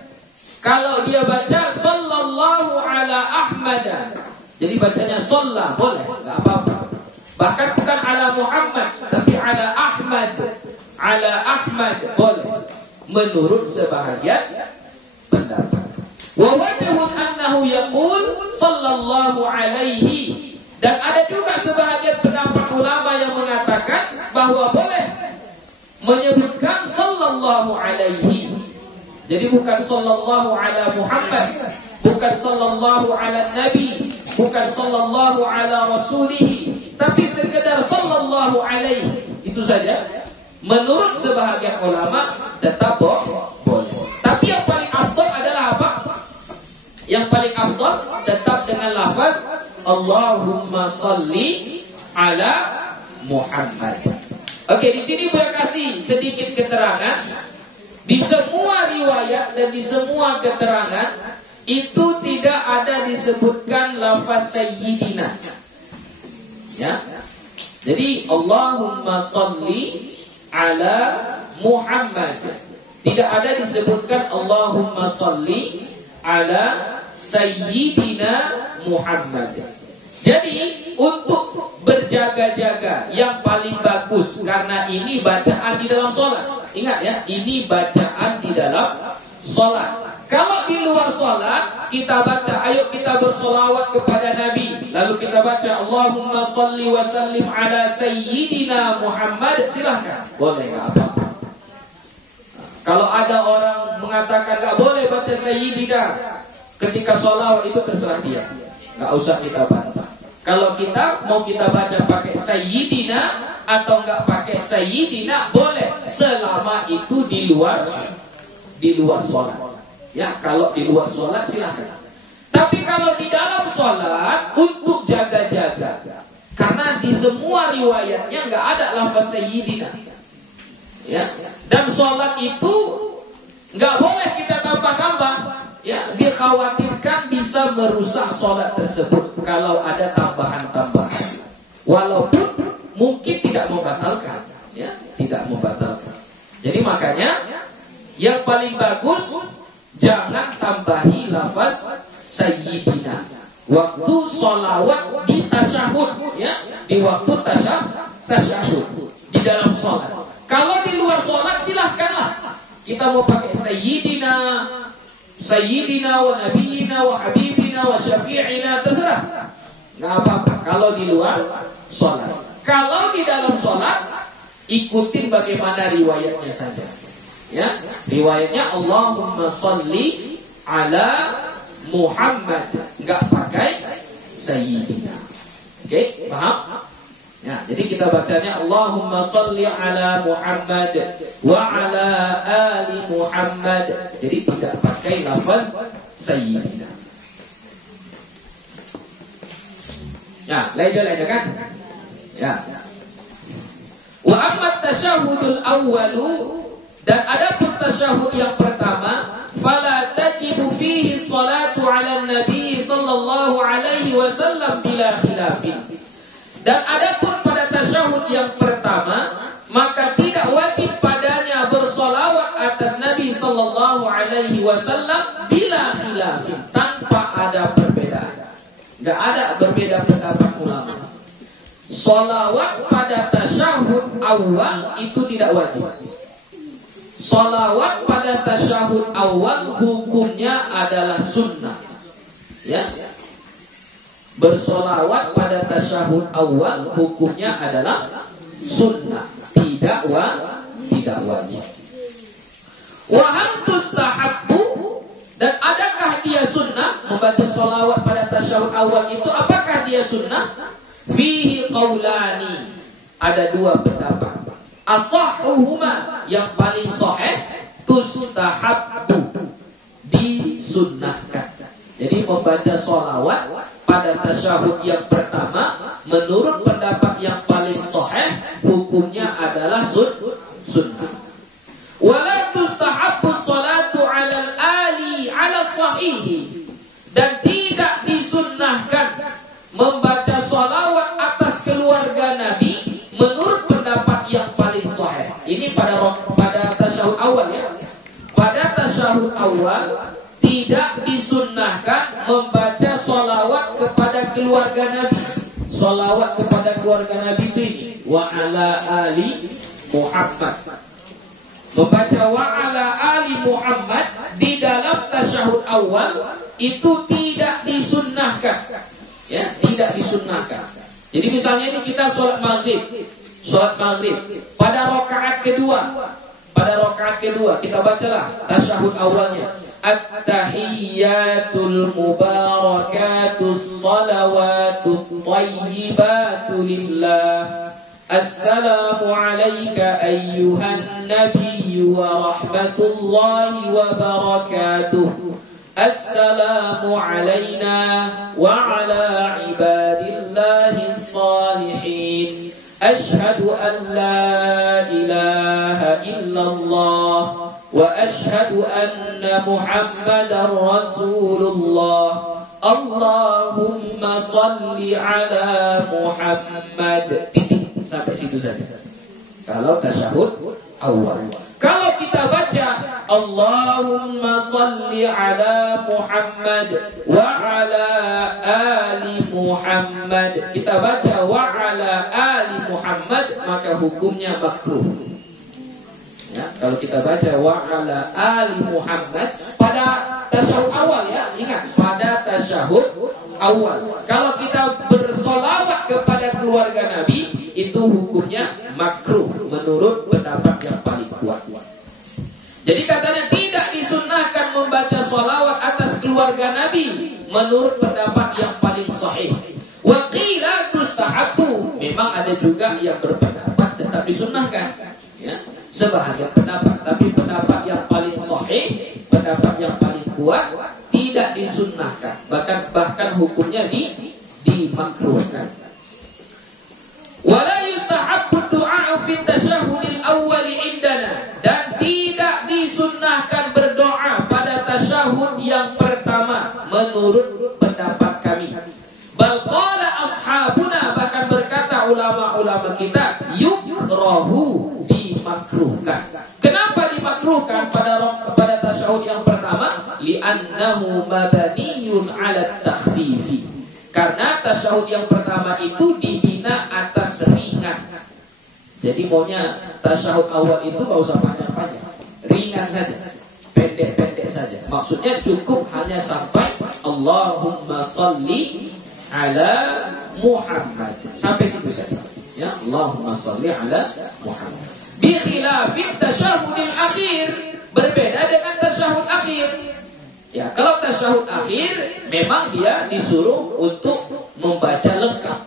kalau dia baca sallallahu ala Ahmad. Jadi bacanya shalla, boleh, enggak apa-apa. Bahkan bukan ala Muhammad, tapi ala Ahmad. Ala Ahmad boleh menurut sebahagian pendapat. Wa wajhun annahu yaqul sallallahu alaihi, dan ada juga sebahagian pendapat ulama yang mengatakan bahwa boleh menyebutkan sallallahu alaihi. Jadi bukan sallallahu ala Muhammad, bukan sallallahu ala nabi, bukan sallallahu ala rasulih, tapi sekedar sallallahu alaihi. Itu saja. Menurut sebahagian ulama tetap boleh. Tapi yang paling afdal adalah apa? Yang paling afdal tetap dengan lafaz Allahumma shalli ala Muhammad. Oke, di sini saya kasih sedikit keterangan. Di semua riwayat dan di semua keterangan itu tidak ada disebutkan lafaz sayyidina. Ya. Jadi Allahumma shalli ala Muhammad. Tidak ada disebutkan Allahumma shalli ala Sayyidina Muhammad. Jadi untuk berjaga-jaga yang paling bagus, karena ini bacaan di dalam sholat. Ingat ya, ini bacaan di dalam sholat. Kalau di luar sholat kita baca, ayo kita bersolawat kepada Nabi, lalu kita baca Allahumma shalli wa sallim ala Sayyidina Muhammad, silahkan, boleh, nggak apa-apa. Kalau ada orang mengatakan nggak boleh baca Sayyidina ketika sholawat, itu terserah dia, nggak usah kita bantah. Kalau kita mau kita baca pakai Sayyidina atau nggak pakai Sayyidina boleh, selama itu di luar sholat. Ya, kalau di luar sholat silahkan. Tapi kalau di dalam sholat untuk jaga-jaga, karena di semua riwayatnya nggak ada lafaz sayyidina. Ya, dan sholat itu nggak boleh kita tambah-tambah. Ya, dikhawatirkan bisa merusak sholat tersebut kalau ada tambahan-tambahan. Walaupun mungkin tidak membatalkan, ya, tidak membatalkan. Jadi makanya yang paling bagus jangan tambahi lafaz sayyidina waktu sholawat di tasyahud, ya, di waktu tasyahud di dalam sholat. Kalau di luar sholat silahkanlah kita mau pakai sayyidina wa nabiyina wa habibina wa syafi'ina, terserah, nggak apa-apa kalau di luar sholat. Kalau di dalam sholat ikutin bagaimana riwayatnya saja, ya. Riwayatnya Allahumma sholli ala Muhammad, nggak pakai sayyidina. Oke, paham? Ya, jadi kita bacanya Allahumma sholli ala Muhammad wa ala ali Muhammad. Jadi tidak pakai lafaz sayyidina. Ya, lain kan? Ya. Wa amma tasyahudul awwalu, dan adapun tasyahud yang pertama, fala tajibu fihi salatu ala nabi sallallahu alaihi wasallam bila khilafin. Dan adapun pada tasyahud yang pertama, maka tidak wajib padanya bersolawat atas Nabi sallallahu alaihi wasallam bila khilafin, tanpa ada perbedaan. Tidak ada berbeda pendapat ulama. Solawat pada tasyahud awal itu tidak wajib. Solawat pada tasyahud awal hukumnya adalah sunnah, ya. Bersolawat pada tasyahud awal hukumnya adalah sunnah, tidak wajib. Wa hal tustahabbu, dan adakah dia sunnah membaca solawat pada tasyahud awal itu? Apakah dia sunnah? Fihi qaulani, ada dua pendapat. Asahhuhuma, yang paling sahih, tustahabbu, disunnahkan. Jadi membaca solawat pada tasyahud yang pertama, menurut pendapat yang paling sahih, hukumnya adalah sunnah. Wala tustahabbu salatu 'alal ali 'ala sahihi, dan tidak disunnahkan membaca salawat atas keluarga Nabi menurut pendapat yang paling sahih. Ini pada tasyahud awal, ya. Pada tasyahud awal tidak disunnahkan membaca salawat kepada keluarga Nabi. Salawat kepada keluarga Nabi itu ini, wa ala ali Muhammad. Membaca wa ala ali Muhammad di dalam tasyahud awal itu tidak disunnahkan, ya, tidak disunnahkan. Jadi misalnya ini kita sholat maghrib pada rakaat kedua kita bacalah tasyahud awalnya, at-tahiyyatul mubarakatus salawatut thayyibatu lillah, assalamu alayka ayyuhan nabiyyu wa rahmatullahi wa barakatuh, assalamu alayna wa ala ibadillahi salihin, ashhadu an la ilaha illallah wa ashhadu anna Muhammadar Rasulullah, Allahumma salli ala Muhammad. Sampai situ saja kalau tasyahud awal. Kalau kita baca Allahumma salli ala Muhammad wa ala ali Muhammad, kita baca wa ala ali Muhammad, maka hukumnya makruh. Ya, kalau kita baca wa ala ali Muhammad pada tasyahud awal, ya, ingat pada tasyahud awal. Kalau kita bersolawat kepada keluarga Nabi, itu hukumnya makruh menurut pendapat yang paling kuat. Jadi katanya tidak disunnahkan membaca sholawat atas keluarga Nabi menurut pendapat yang paling sahih. Wa qila tustahabbu, memang ada juga yang berpendapat tetap disunnahkan, ya, sebahagian pendapat, tapi pendapat yang paling sahih, pendapat yang paling kuat, tidak disunnahkan, bahkan hukumnya dimakruhkan. Wala yustahabbu du'a fi tasyahhudil awwal indana, dan tidak disunnahkan berdoa pada tasyahud yang pertama menurut pendapat kami. Bal qala ashabuna, bahkan berkata ulama-ulama kita, yukrahu, dimakruhkan. Kenapa dimakruhkan pada tasyahud yang pertama? Li'annahu mabaniyun 'ala takhfifi. Karena tasyahud yang pertama itu dibina atas ringan. Jadi maunya tasyahud awal itu gak usah panjang-panjang, ringan saja, pendek-pendek saja. Maksudnya cukup hanya sampai Allahumma sholli ala Muhammad, sampai situ saja. Ya, Allahumma sholli ala Muhammad. Bi khilafit tasyahudil akhir, berbeda dengan tasyahud akhir. Ya, kalau tasyahud akhir memang dia disuruh untuk membaca lengkap,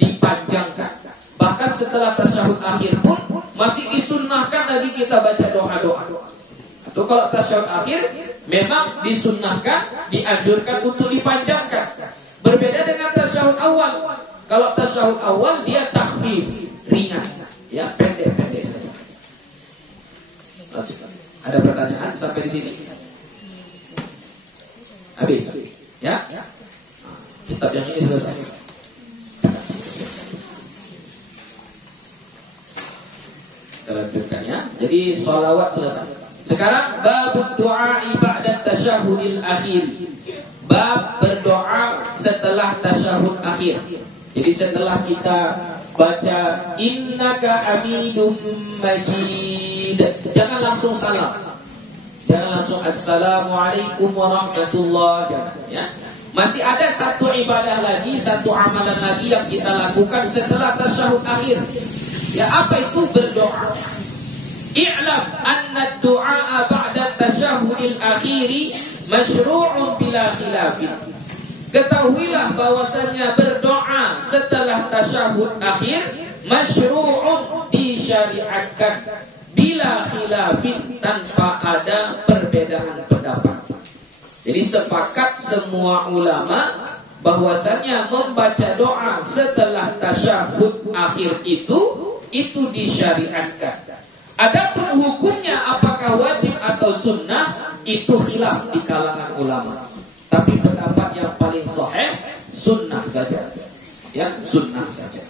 dipanjangkan. Bahkan setelah tasyahud akhir pun masih disunnahkan lagi kita baca doa-doa. Atau kalau tasyahud akhir memang disunnahkan, dianjurkan untuk dipanjangkan. Berbeda dengan tasyahud awal. Kalau tasyahud awal dia takhfif, ringan, ya, pendek-pendek saja. Ada pertanyaan sampai di sini? Habis, ya? Kitab yang ini selesai. Kita lanjutkan ya. Jadi sholawat selesai. Sekarang bab doa ba'da tasyahudil akhir. Bab berdoa setelah tasyahud akhir. Jadi setelah kita baca innaka hamidum majid, jangan langsung salam. Jangan langsung assalamualaikum warahmatullahi wabarakatuh, ya. Masih ada satu ibadah lagi, satu amalan lagi yang kita lakukan setelah tasyahud akhir. Ya, apa itu berdoa? I'lam anna ad-du'a ba'da tasyahudil akhiri masyru'un bila khilafin. Ketahuilah bahwasanya berdoa setelah tasyahud akhir masyru'un, disyariatkan, bila khilafin, tanpa ada perbedaan pendapat. Jadi sepakat semua ulama bahwasanya membaca doa setelah tasyahud akhir itu disyariatkan. Adapun hukumnya apakah wajib atau sunnah, itu khilaf di kalangan ulama. Tapi pendapat yang paling sahih sunnah saja. Ya, sunnah saja.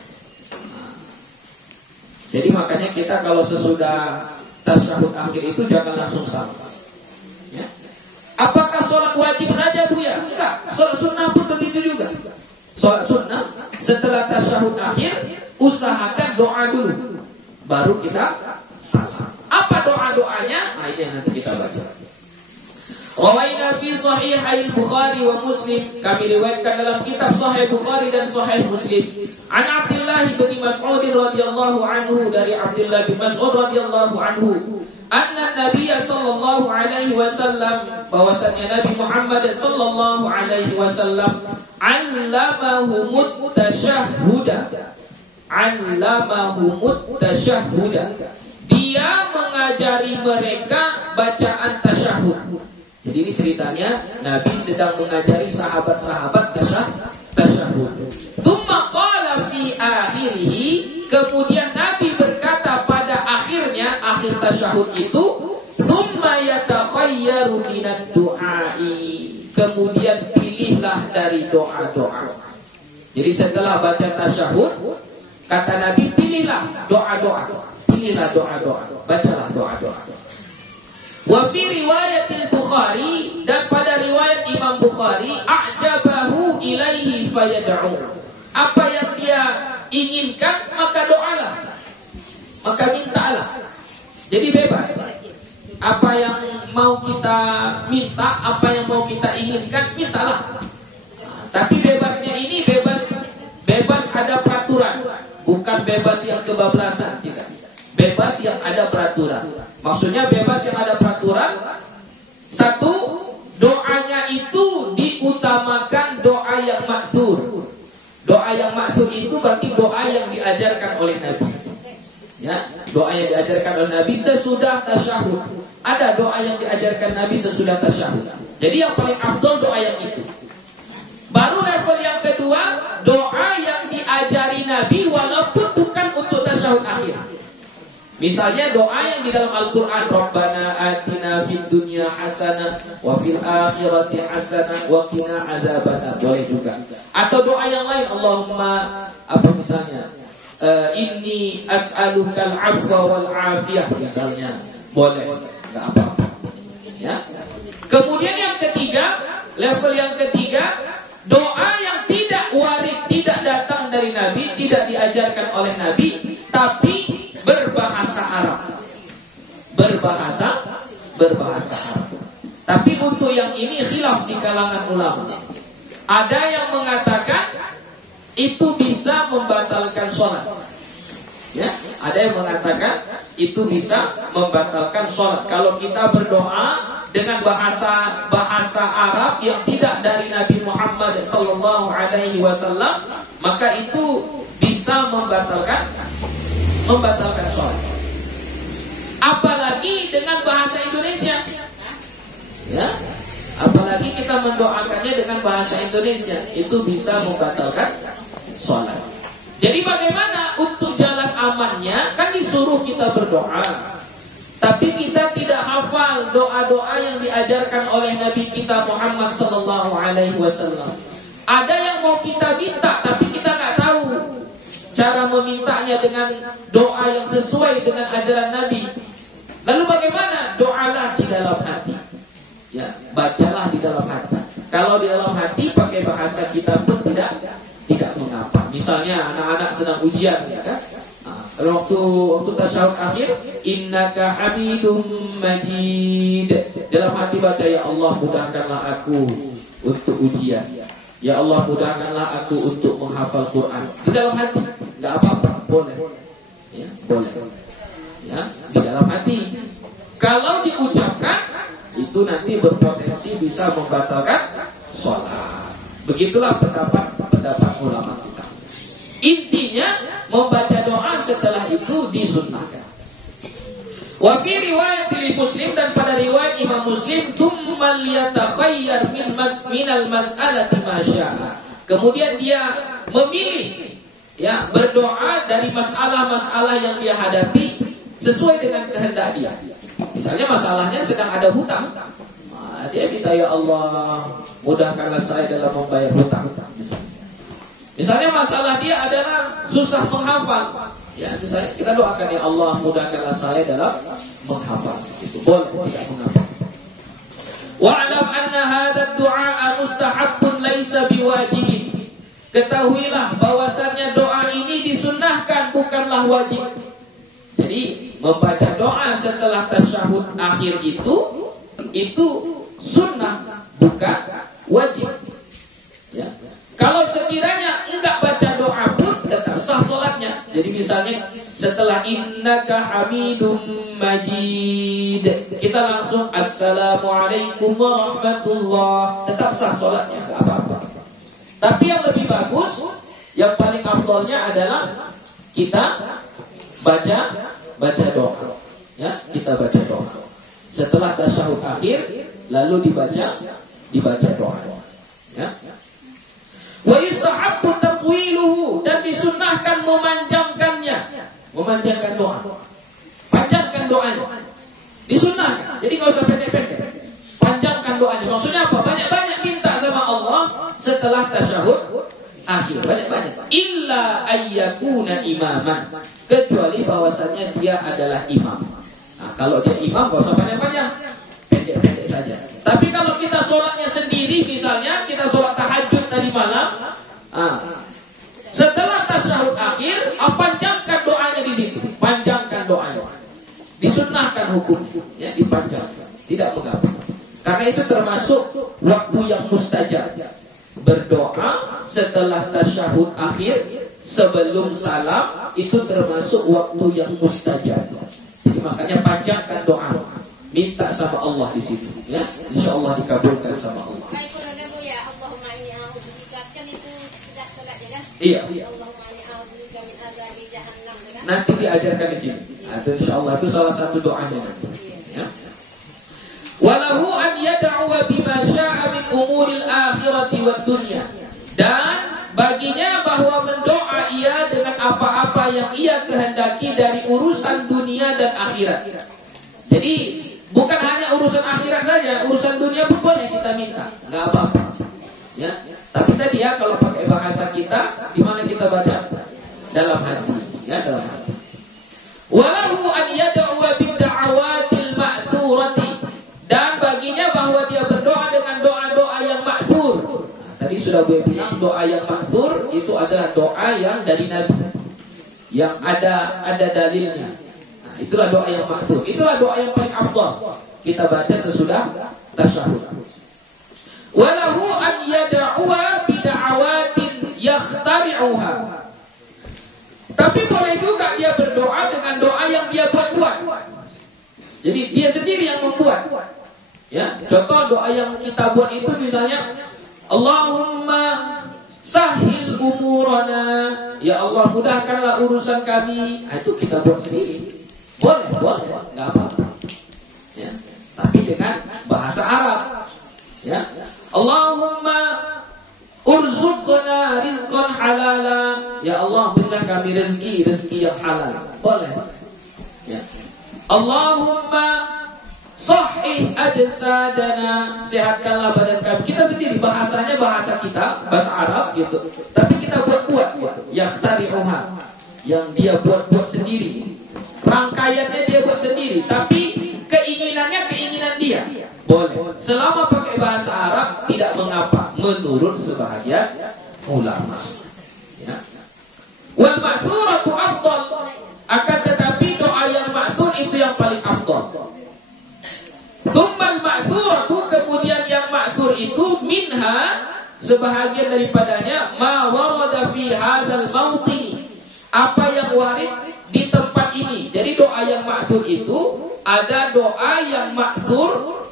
Jadi makanya kita kalau sesudah tasyahud akhir itu jangan langsung salam. Ya. Apakah sholat wajib saja Bu ya? Enggak, sholat sunnah pun begitu juga. Sholat sunnah setelah tasyahud akhir usahakan doa dulu, baru kita salam. Apa doa-doanya? Nah, ini yang nanti kita baca. Rawaina fi sahihai Bukhari wa Muslim, kami riwayatkan dalam kitab Sahih Bukhari dan Sahih Muslim. An Abdullah bin Mas'ud radhiyallahu anhu, dari Abdullah bin Mas'ud radhiyallahu anhu, anna Nabiy sallallahu alaihi wasallam, bahwasanya Nabi Muhammad sallallahu alaihi wasallam allamahumut tasyahhuda. Allamahumut tasyahhuda. Dia mengajari mereka bacaan tasyahud. Jadi ini ceritanya Nabi sedang mengajari sahabat-sahabat tasyahud. Tsumma qala fi akhirih, kemudian Nabi berkata pada akhirnya, akhir tasyahud itu, tsumma yatakhayyaru minad du'ai, kemudian pilihlah dari doa-doa. Jadi setelah baca tasyahud, kata Nabi, pilihlah doa-doa. Pilihlah doa-doa, bacalah doa-doa. Wa fi riwayatil Bukhari, dan pada riwayat Imam Bukhari, a'jabahu ilaihi fayad'u. Apa yang dia inginkan maka doalah, maka mintalah. Jadi bebas. Apa yang mau kita minta, apa yang mau kita inginkan, mintalah. Tapi bebasnya ini bebas ada peraturan, bukan bebas yang kebablasan, tidak. Bebas yang ada peraturan. Maksudnya bebas yang ada peraturan. Satu, doanya itu diutamakan doa yang ma'thur. Doa yang ma'thur itu berarti doa yang diajarkan oleh Nabi. Ya, doa yang diajarkan oleh Nabi sesudah tasyahud. Ada doa yang diajarkan Nabi sesudah tasyahud. Jadi yang paling afdol doa yang itu. Baru level yang kedua, doa yang diajari Nabi walaupun bukan untuk tasyahud akhir. Misalnya doa yang di dalam Al-Quran, Rabbana atina fid dunya hasanah wa fil akhirati hasanah wa qina adzabannar, boleh juga. Atau doa yang lain, Allahumma, apa misalnya, inni as'alukal afwa wal afiyah misalnya, boleh, enggak apa-apa. Ya. Kemudian yang ketiga, level yang ketiga, doa yang tidak warid, tidak datang dari Nabi, tidak diajarkan oleh Nabi, tapi berbahasa Arab. Berbahasa Arab. Tapi untuk yang ini khilaf di kalangan ulama. Ada yang mengatakan itu bisa membatalkan sholat. Ya, ada yang mengatakan itu bisa membatalkan sholat. Kalau kita berdoa dengan bahasa Arab yang tidak dari Nabi Muhammad SAW, maka itu bisa membatalkan sholat. Apalagi dengan bahasa Indonesia, ya. Apalagi kita mendoakannya dengan bahasa Indonesia, itu bisa membatalkan sholat. Jadi bagaimana untuk jalan amannya? Kan disuruh kita berdoa, tapi kita tidak hafal doa-doa yang diajarkan oleh Nabi kita Muhammad SAW. Ada yang mau kita minta, tapi kita nggak tahu cara memintanya dengan doa yang sesuai dengan ajaran Nabi. Lalu bagaimana? Doalah di dalam hati. Ya, bacalah di dalam hati. Kalau di dalam hati pakai bahasa kita pun tidak mengapa. Misalnya anak-anak sedang ujian, ya kan? Waktu tasyahud akhir, innaka hamidum majid. Dalam hati baca, ya Allah mudahkanlah aku untuk ujian. Ya Allah mudahkanlah aku untuk menghafal Quran. Di dalam hati, enggak apa-apa, boleh. Ya, boleh. Ya, di dalam hati. Kalau diucapkan, itu nanti berpotensi bisa membatalkan sholat. Begitulah pendapat ulama kita. Intinya membaca doa setelah itu disunnahkan. Wa fi riwayat Muslim, dan pada riwayat Imam Muslim, tsumma liyatakhayyar minal mas'alati ma syaa. Kemudian dia memilih, ya, berdoa dari masalah-masalah yang dia hadapi sesuai dengan kehendak dia. Misalnya masalahnya sedang ada hutang, dia minta, ya Allah mudahkanlah saya dalam membayar hutang. Misalnya masalah dia adalah susah menghafal, ya, misalnya kita doakan, ya Allah mudahkanlah saya dalam menghafal. Itu boleh, tidak mengapa. Wa'lam anna hadha ad-du'a mustahabbun laisa biwajibin. Ketahuilah bahwasannya doa ini disunnahkan, bukanlah wajib. Jadi membaca doa setelah tasyahud akhir itu sunnah, bukan wajib. Ya. Kalau sekiranya enggak baca doa pun tetap sah sholatnya. Jadi misalnya setelah innaka hamidum majid, kita langsung assalamualaikum warahmatullah, tetap sah sholatnya, enggak apa-apa. Tapi yang lebih bagus, yang paling afdolnya adalah kita baca doa. Ya, kita baca doa. Setelah tasyahud akhir, lalu dibaca doa. Ya. Wa yustahabbu tatwiluhu, dan disunnahkan memanjangkan doa. Panjangkan doanya. Disunnahkan. Jadi enggak usah pendek-pendek. Panjangkan doanya. Maksudnya apa? Banyak-banyak minta sama Allah setelah tasyahud akhir. Banyak-banyak. Illa ayyakuna imaman. Kecuali bahwasannya dia adalah imam. Nah, kalau dia imam enggak usah panjang-panjang. Pendek-pendek saja. Tapi kalau kita sholatnya sendiri, misalnya kita sholat tahajud tadi malam, setelah tasyahud akhir, panjangkan doanya di situ, panjangkan doanya. Disunnahkan hukum, ya, dipanjangkan, tidak mengapa. Karena itu termasuk waktu yang mustajab. Berdoa setelah tasyahud akhir sebelum salam itu termasuk waktu yang mustajab. Jadi makanya panjangkan doa. Minta sama Allah di situ, ya. Insyaallah dikabulkan sama Allah. Iya. Nanti diajarkan di sini. Itu insyaallah itu salah satu doanya nanti. Ya. Walahu an yad'u bima syaa min umuril akhirati wad dunya. Dan baginya bahwa mendoa ia dengan apa-apa yang ia kehendaki dari urusan dunia dan akhirat. Jadi bukan hanya urusan akhirat saja, urusan dunia pun boleh kita minta, nggak apa-apa. Ya, tapi tadi ya kalau pakai bahasa kita, di mana kita baca? Dalam hati. ya, dalam hati. Walahu an yad'u bid-da'awatil ma'thurati, dan baginya bahwa dia berdoa dengan doa-doa yang ma'thur. Tadi sudah gue bilang doa yang ma'thur itu adalah doa yang dari Nabi, yang ada dalilnya. Nah, itulah doa yang ma'thur. Itulah doa yang paling afdal kita baca sesudah tasyahud. Walahu an yad'u bid'awatin yakhtari'uha. Tapi boleh juga dia berdoa dengan doa yang dia buat-buat. Jadi dia sendiri yang membuat. Ya, contoh doa yang kita buat itu misalnya Allahumma sahil umurana, ya Allah mudahkanlah urusan kami. Nah, itu kita buat sendiri. Boleh, enggak apa-apa. Ya, tapi dengan bahasa Arab. Ya. Allahumma urzuqna rizqan halala, ya Allah berilah kami rezeki yang halal. Boleh. Ya. Allahumma sahih ajsadana, sehatkanlah badan kami. Kita sendiri bahasanya bahasa kita, bahasa Arab gitu. Tapi kita buat-buat gitu. Yakhtari'uha, yang dia buat-buat sendiri. Rangkaiannya dia buat sendiri, tapi keinginannya keinginan dia. Boleh. Selama pakai bahasa Arab tidak mengapa menurut sebahagian ulama. Ya. Wal ma'thuratu afdal, akan tetapi doa yang ma'thur itu yang paling afdal. Tsummal ma'thuratu, kemudian yang ma'thur itu minha, sebahagian daripadanya ma warada fi hadzal mawtin, apa yang warid di tempat ini. Jadi doa yang ma'thur itu ada doa yang ma'thur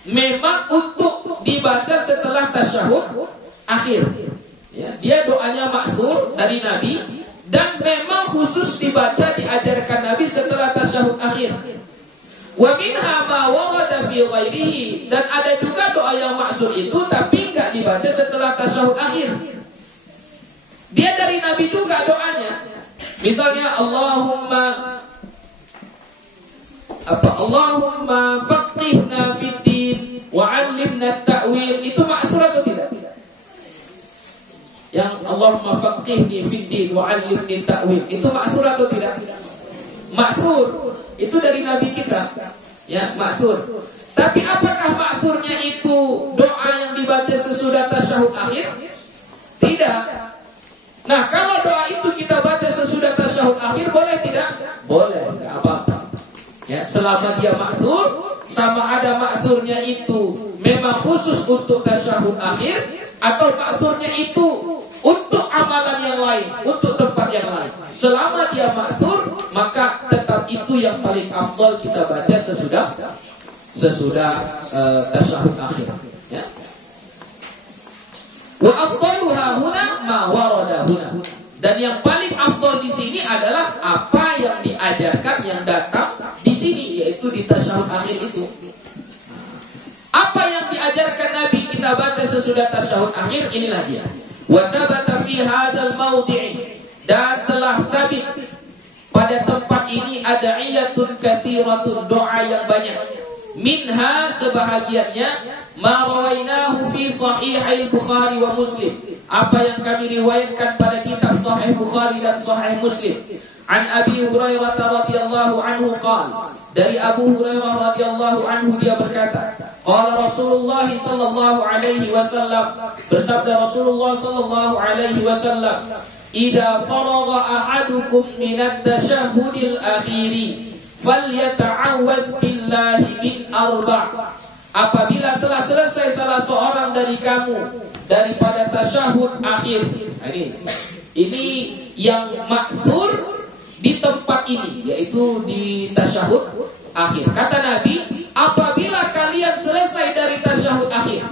memang untuk dibaca setelah tasyahud akhir. Ya, dia doanya ma'thur dari Nabi dan memang khusus dibaca diajarkan Nabi setelah tasyahud akhir. Wa minha ma warada fi ghairihi, dan ada juga doa yang ma'thur itu tapi enggak dibaca setelah tasyahud akhir. Dia dari Nabi juga doanya. Misalnya Allahumma faqihna fid din wa 'allimna at-ta'wil, itu ma'thur atau tidak? Yang Allahumma faqihni fid din wa 'allimni at-ta'wil, itu ma'thur atau tidak? Ma'thur. Itu dari Nabi kita. Ya, ma'thur. Tapi apakah ma'thurnya itu doa yang dibaca sesudah tasyahud akhir? Tidak. Nah, kalau doa itu kita baca sesudah tasyahud akhir, boleh tidak? Boleh, enggak apa-apa. Ya, selama dia ma'thur, sama ada ma'thurnya itu memang khusus untuk tasyahud akhir atau ma'thurnya itu untuk amalan yang lain, untuk tempat yang lain. Selama dia ma'thur, maka tetap itu yang paling afdal kita baca sesudah tasyahud akhir. Ya. Wa afdaluha huna ma warada huna. Dan yang paling afdal di sini adalah apa yang diajarkan, yang datang di sini, yaitu di tasyahud akhir itu. Apa yang diajarkan Nabi kita baca sesudah tasyahud akhir, inilah dia. Wa thabata fi hadzal mawdi', dan telah sabit pada tempat ini ada'iyatun katsiratun, doa yang banyak. Minha, sebahagiannya, ma rawainahu fi sahihil Bukhari wa Muslim, apa yang kami riwayatkan pada kitab Sahih Bukhari dan Sahih Muslim. An Abi Hurairah radhiyallahu anhu qala, dari Abu Hurairah radhiyallahu anhu dia berkata, qala Rasulullah sallallahu alaihi wasallam, bersabda Rasulullah sallallahu alaihi wasallam, idza faragha ahadukum minat tasyahhudil akhiri falyata'awwadz billahi min arba'. Apabila telah selesai salah seorang dari kamu daripada tasyahud akhir. Ini yang ma'thur di tempat ini, yaitu di tasyahud akhir. Kata Nabi, apabila kalian selesai dari tasyahud akhir,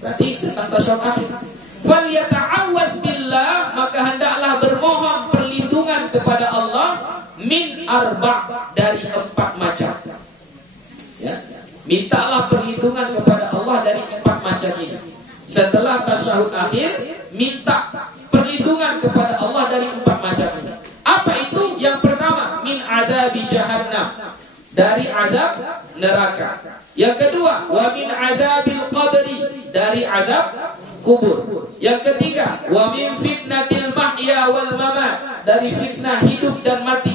berarti tentang tasyahud akhir, falyata'awwadz billah, maka hendaklah bermohon perlindungan kepada Allah min arba', dari 4 macam. Ya, mintalah perlindungan kepada Allah dari 4 macam ini. Setelah tasyahud akhir, minta perlindungan kepada Allah dari 4 macam ini. Apa itu? Yang pertama, min adabi jahannam, dari adab neraka. Yang kedua, wa min adabil qabri, dari adab kubur. Yang ketiga, wa min fitnatil mahya wal mamat, dari fitnah hidup dan mati.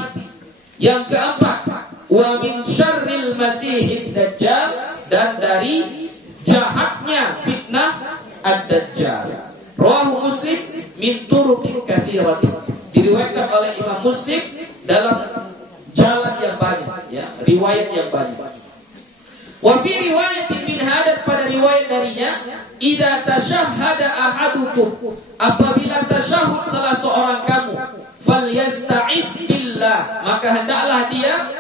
Yang keempat, wa min syarril masihid dajjal, dan dari jahatnya fitnah ad-dajjal. Rawahu Muslim min turuqin katsiratin, diriwayatkan oleh Imam Muslim dalam jalan yang banyak, ya, riwayat yang banyak. Wa fi riwayatin min hadat, pada riwayat darinya, idza tashahhada ahadukum, apabila tasyahud salah seorang kamu, falyasta'id billah, maka hendaklah dia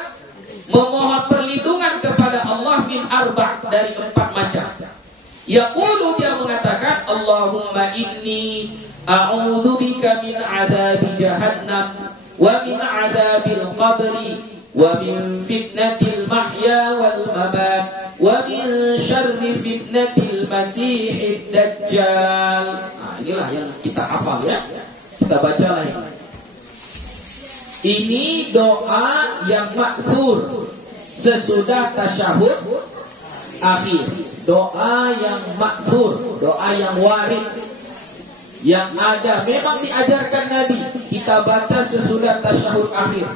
memohon perlindungan kepada Allah min arba', dari 4 macam. Yaqulu, dia mengatakan, Allahumma inni a'udzubika min adzabi jahannam wa min adzabil qabri wa min fitnatil mahya wal mamat wa min syarri fitnatil masihid dajjal. Nah, inilah yang kita hafal, ya. Kita baca lagi. Ini doa yang ma'thur sesudah tasyahud akhir. Doa yang ma'thur, doa yang warid, yang ada, memang diajarkan Nabi, kita baca sesudah tasyahud akhir.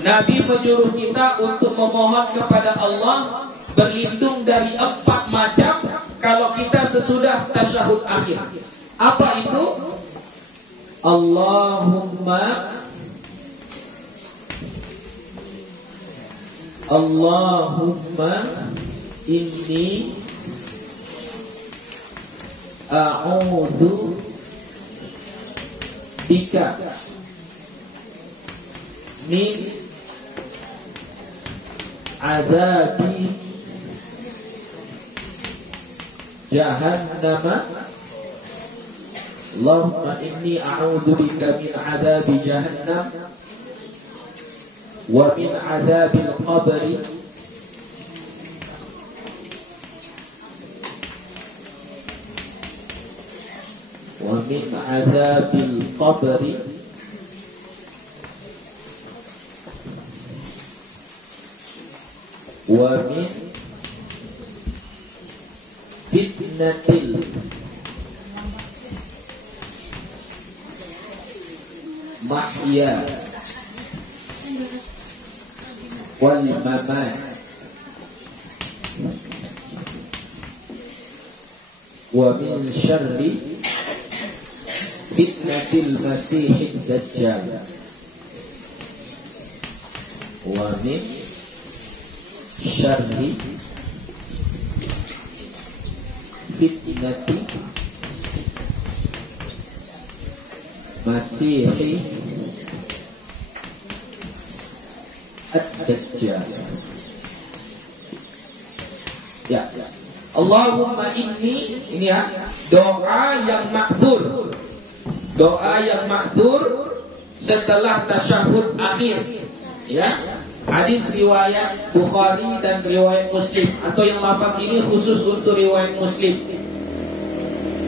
Nabi menyuruh kita untuk memohon kepada Allah berlindung dari 4 macam kalau kita sesudah tasyahud akhir. Apa itu? Allahumma inni a'udzu bika min adzabi jahannam. Allahumma inni a'udzu bika min adzabi jahannam wa min adzabil qabri wa min adzabil qabri wa min fitnatil mahya wal mamat wa min syarri fitnatil masihid dajjal wa min syarri fitnati masihid ad-dajjal. Ya, Allahumma inni, ini ya, doa yang ma'dzur. Doa yang ma'dzur setelah tasyahud akhir. Ya. Hadis riwayat Bukhari dan riwayat Muslim, atau yang lafaz ini khusus untuk riwayat Muslim.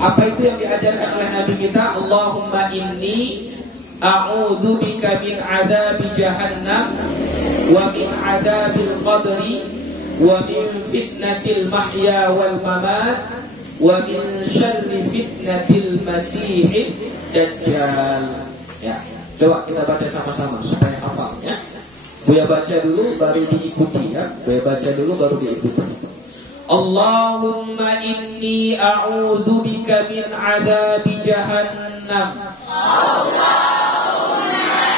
Apa itu yang diajarkan oleh Nabi kita? Allahumma inni a'udzu bika min adzabi jahannam wa min adzabil qabri wa min fitnatil mahya wal mamat wa min syarri fitnatil masihid dajjal. Ya, coba kita baca sama-sama supaya hafal, ya. Buya baca dulu baru diikuti, ya. Buya baca dulu baru diikuti. Allahumma inni a'udzu bika min adzabi jahannam. Allahumma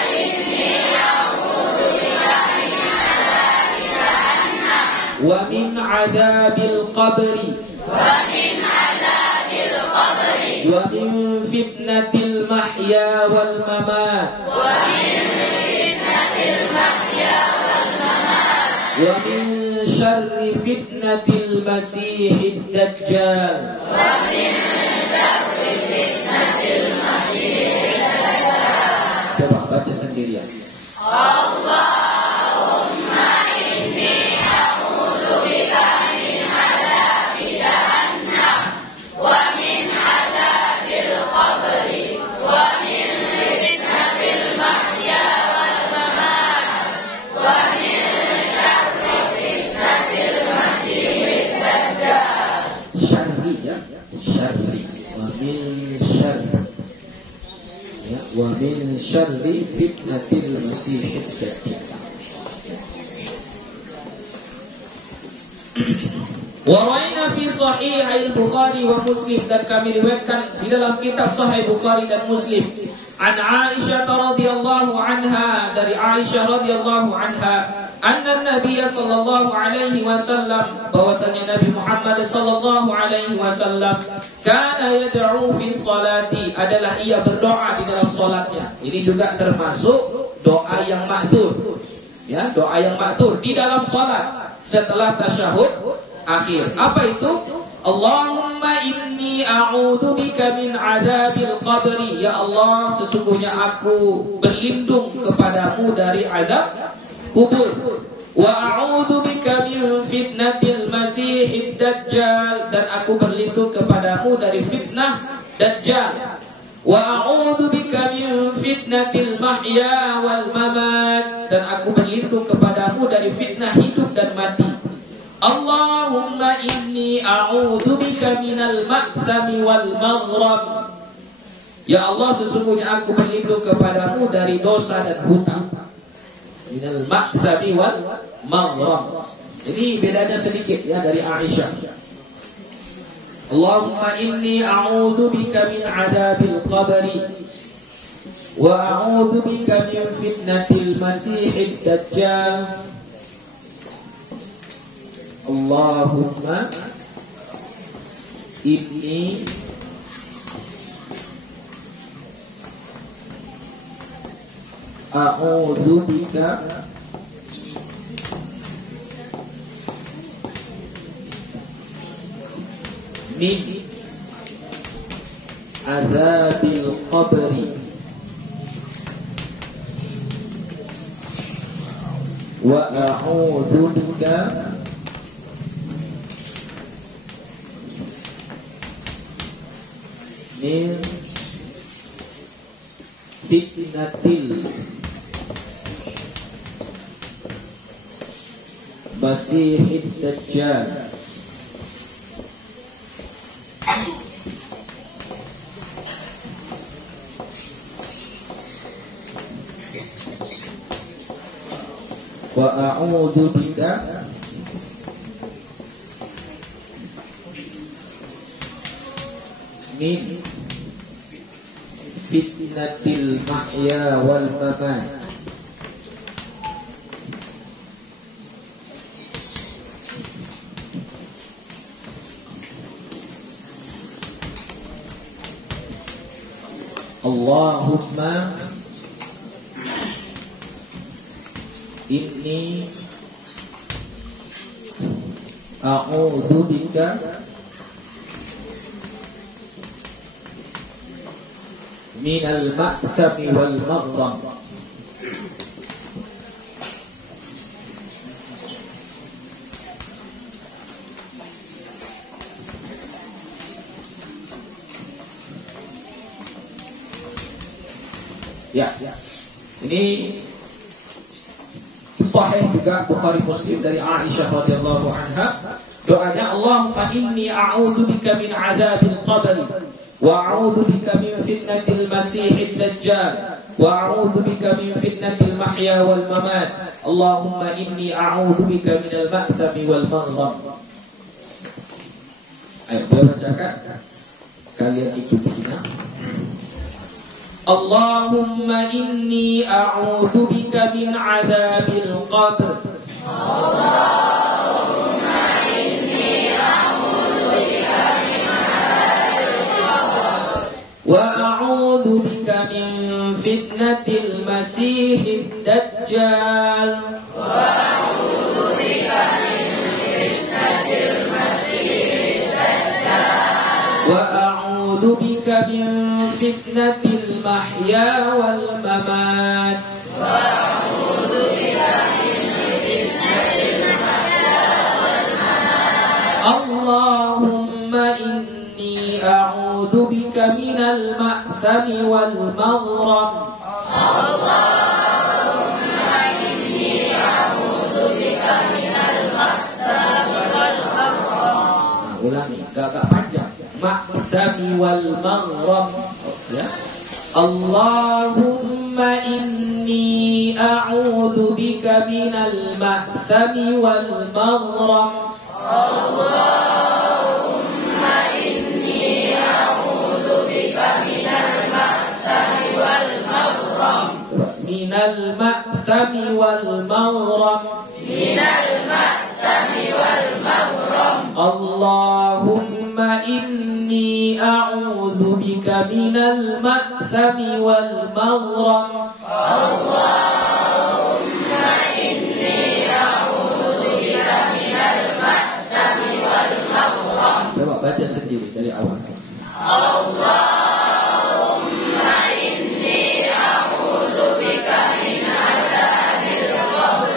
inni a'udzu bika min adzabi jahannam wa min adzabil qabri wa min adzabil qabri wa min fitnatil mahya wal mamat wa min fitnatil mahya wal mamat wa min syarri fitnatil masihid dajjal wa min syarri fitnatil masihid dajjal. Coba baca sendirian. Allahumma inni a'udzu bika min adzabi jahannam wa min adzabil qabri wa min fitnatil mahya wal mamat wa min syarri fitnatil masihid dajjal. Syarri, ya, syarri. sharri fitnatil masiihid dajjal. Waraina fi sahih al-Bukhari wa Muslim, dan kami riwayatkan di dalam kitab Sahih Bukhari dan Muslim an Aisyah radhiyallahu anha, dari Aisyah radhiyallahu anha, anna Nabiy sallallahu alaihi wasallam, bahwasanya Nabi Muhammad sallallahu alaihi wasallam kana yad'u fi sholati, adalah ia berdoa di dalam salatnya. Ini juga termasuk doa yang ma'thur. Ya, doa yang ma'thur di dalam salat setelah tasyahud akhir. Apa itu? Allahumma inni a'udzu bika min adzabil qabri. Ya Allah, sesungguhnya aku berlindung kepadamu dari azab kubur. Wa a'udzu bika min fitnatil masiihid dajjal, dan aku berlindung kepadamu dari fitnah dajjal. Wa a'udzu bika min fitnatil mahya wal mamat, dan aku berlindung kepadamu dari fitnah hidup dan mati. Allahumma inni a'udzu bika minal ma'sami wal maghrab. Ya Allah, sesungguhnya aku berlindung kepadamu dari dosa dan hutang. Minal ma'sami wal maghrab. Ini bedanya sedikit ya dari Aisyah. Allahumma inni a'udzu bika min adzabil qabri wa a'udzu bika min fitnatil masiihid dajjal. Allahumma inni a'udzu bika min azabil qabri wa a'udzu bika min fitnatil masiihid dajjal. Wa a'udzu bika min fitnatil mahya wal mamat. Allahumma inni a'udzu bika minal ma'sami wal maghrab. Ya, ini sahih juga Bukhari Muslim dari Aisyah radhiyallahu anha. Doanya Allahumma inni a'udzu bika min adzabil qabr wa a'udzu bika min fitnatil masiihid dajjal wa a'udzu bika min fitnatil mahya wal mamat. Allahumma inni a'udzu bika minal ma'sami wal maghrab. Ayo bacakan. Kalian ikutinya. Allahumma inni a'udzu bika min adzabil qabr. Allahumma inni a'udzu bika min adzabil qabr. Wa a'udzu bika min fitnatil masiihid dajjal. Wa a'udzu bika min fitnatil masiihid dajjal. Wa a'udzu bika min fitnatil mahya wal mamat. Wa a'udzu bika min fitnatil mahya wal mamat. Allahumma inni a'udzu bika minal ma'sami wal maghrab. Allahumma inni a'udzu bika minal ma'sami wal maghrab. Ulangi, agak panjang. Ma'sami wal maghrab. Ya. Allahumma inni a'udzu bika minal ma'thami wal maghram. Allahumma inni a'udzu bika minal ma'thami wal maghram. Minal ma'thami wal maghram. Minal ma'thami wal maghram. Allahumma inni a'udzu bika minal ma'thami wal maghram. Allahumma inni a'udzu bika minal ma'thami wal maghram. Coba baca sendiri dari awal. Allahumma inni a'udzu bika min adzabil qabr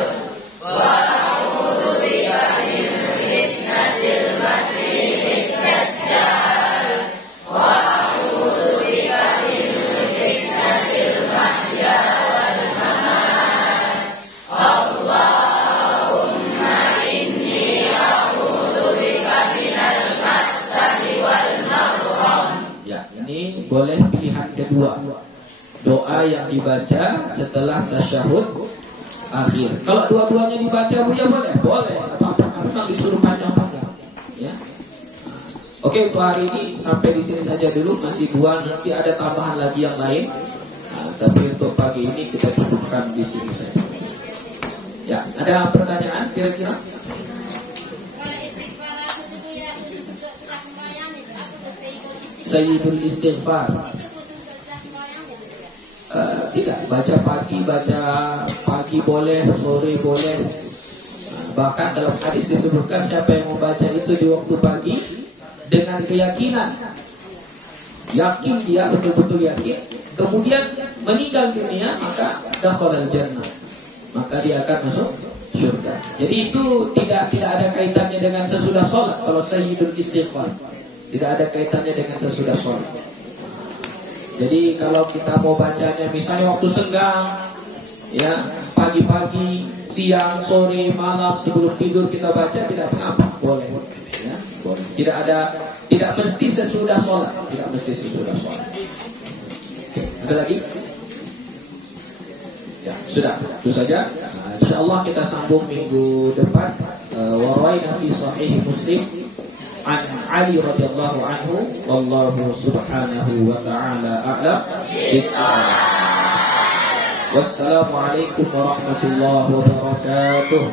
wa a'udzu bika min fitnatil masiihid dajjal wa a'udzu bika min fitnatil mahya wal mamat. Allahumma inni a'udzu bika minal ma'thami wal maghram. Ya, ini boleh pilihan kedua. Doa yang dibaca setelah tasyahud akhir. Kalau dua-duanya dibaca Bu ya boleh? Boleh. Apa-apa. Memang disuruh panjang-panjang. Ya. Oke, untuk hari ini sampai di sini saja dulu. Masih dua, nanti ada tambahan lagi yang lain. Nah, tapi untuk pagi ini kita cukupkan di sini saja. Ya, ada pertanyaan kira-kira? Sayyidul istighfar. Tidak, baca pagi boleh, sore boleh. Bahkan dalam hadis disebutkan siapa yang membaca itu di waktu pagi dengan keyakinan, yakin dia betul-betul yakin, kemudian meninggal dunia, maka dakhalal jannah, maka dia akan masuk surga. Jadi itu tidak ada kaitannya dengan sesudah sholat. Kalau sayyidul istighfar tidak ada kaitannya dengan sesudah sholat. Jadi kalau kita mau bacanya misalnya waktu senggang, ya pagi-pagi, siang, sore, malam sebelum tidur kita baca, tidak mengapa, boleh, ya, boleh. Tidak mesti sesudah sholat, tidak mesti sesudah sholat. Oke, ada lagi? Ya sudah, itu saja. Nah, insyaallah kita sambung minggu depan. Warawaina fi Sahih Muslim an Ali radhiyallahu anhu, wallahu subhanahu wa ta'ala a'lam. Wassalamualaikum warahmatullahi wabarakatuh.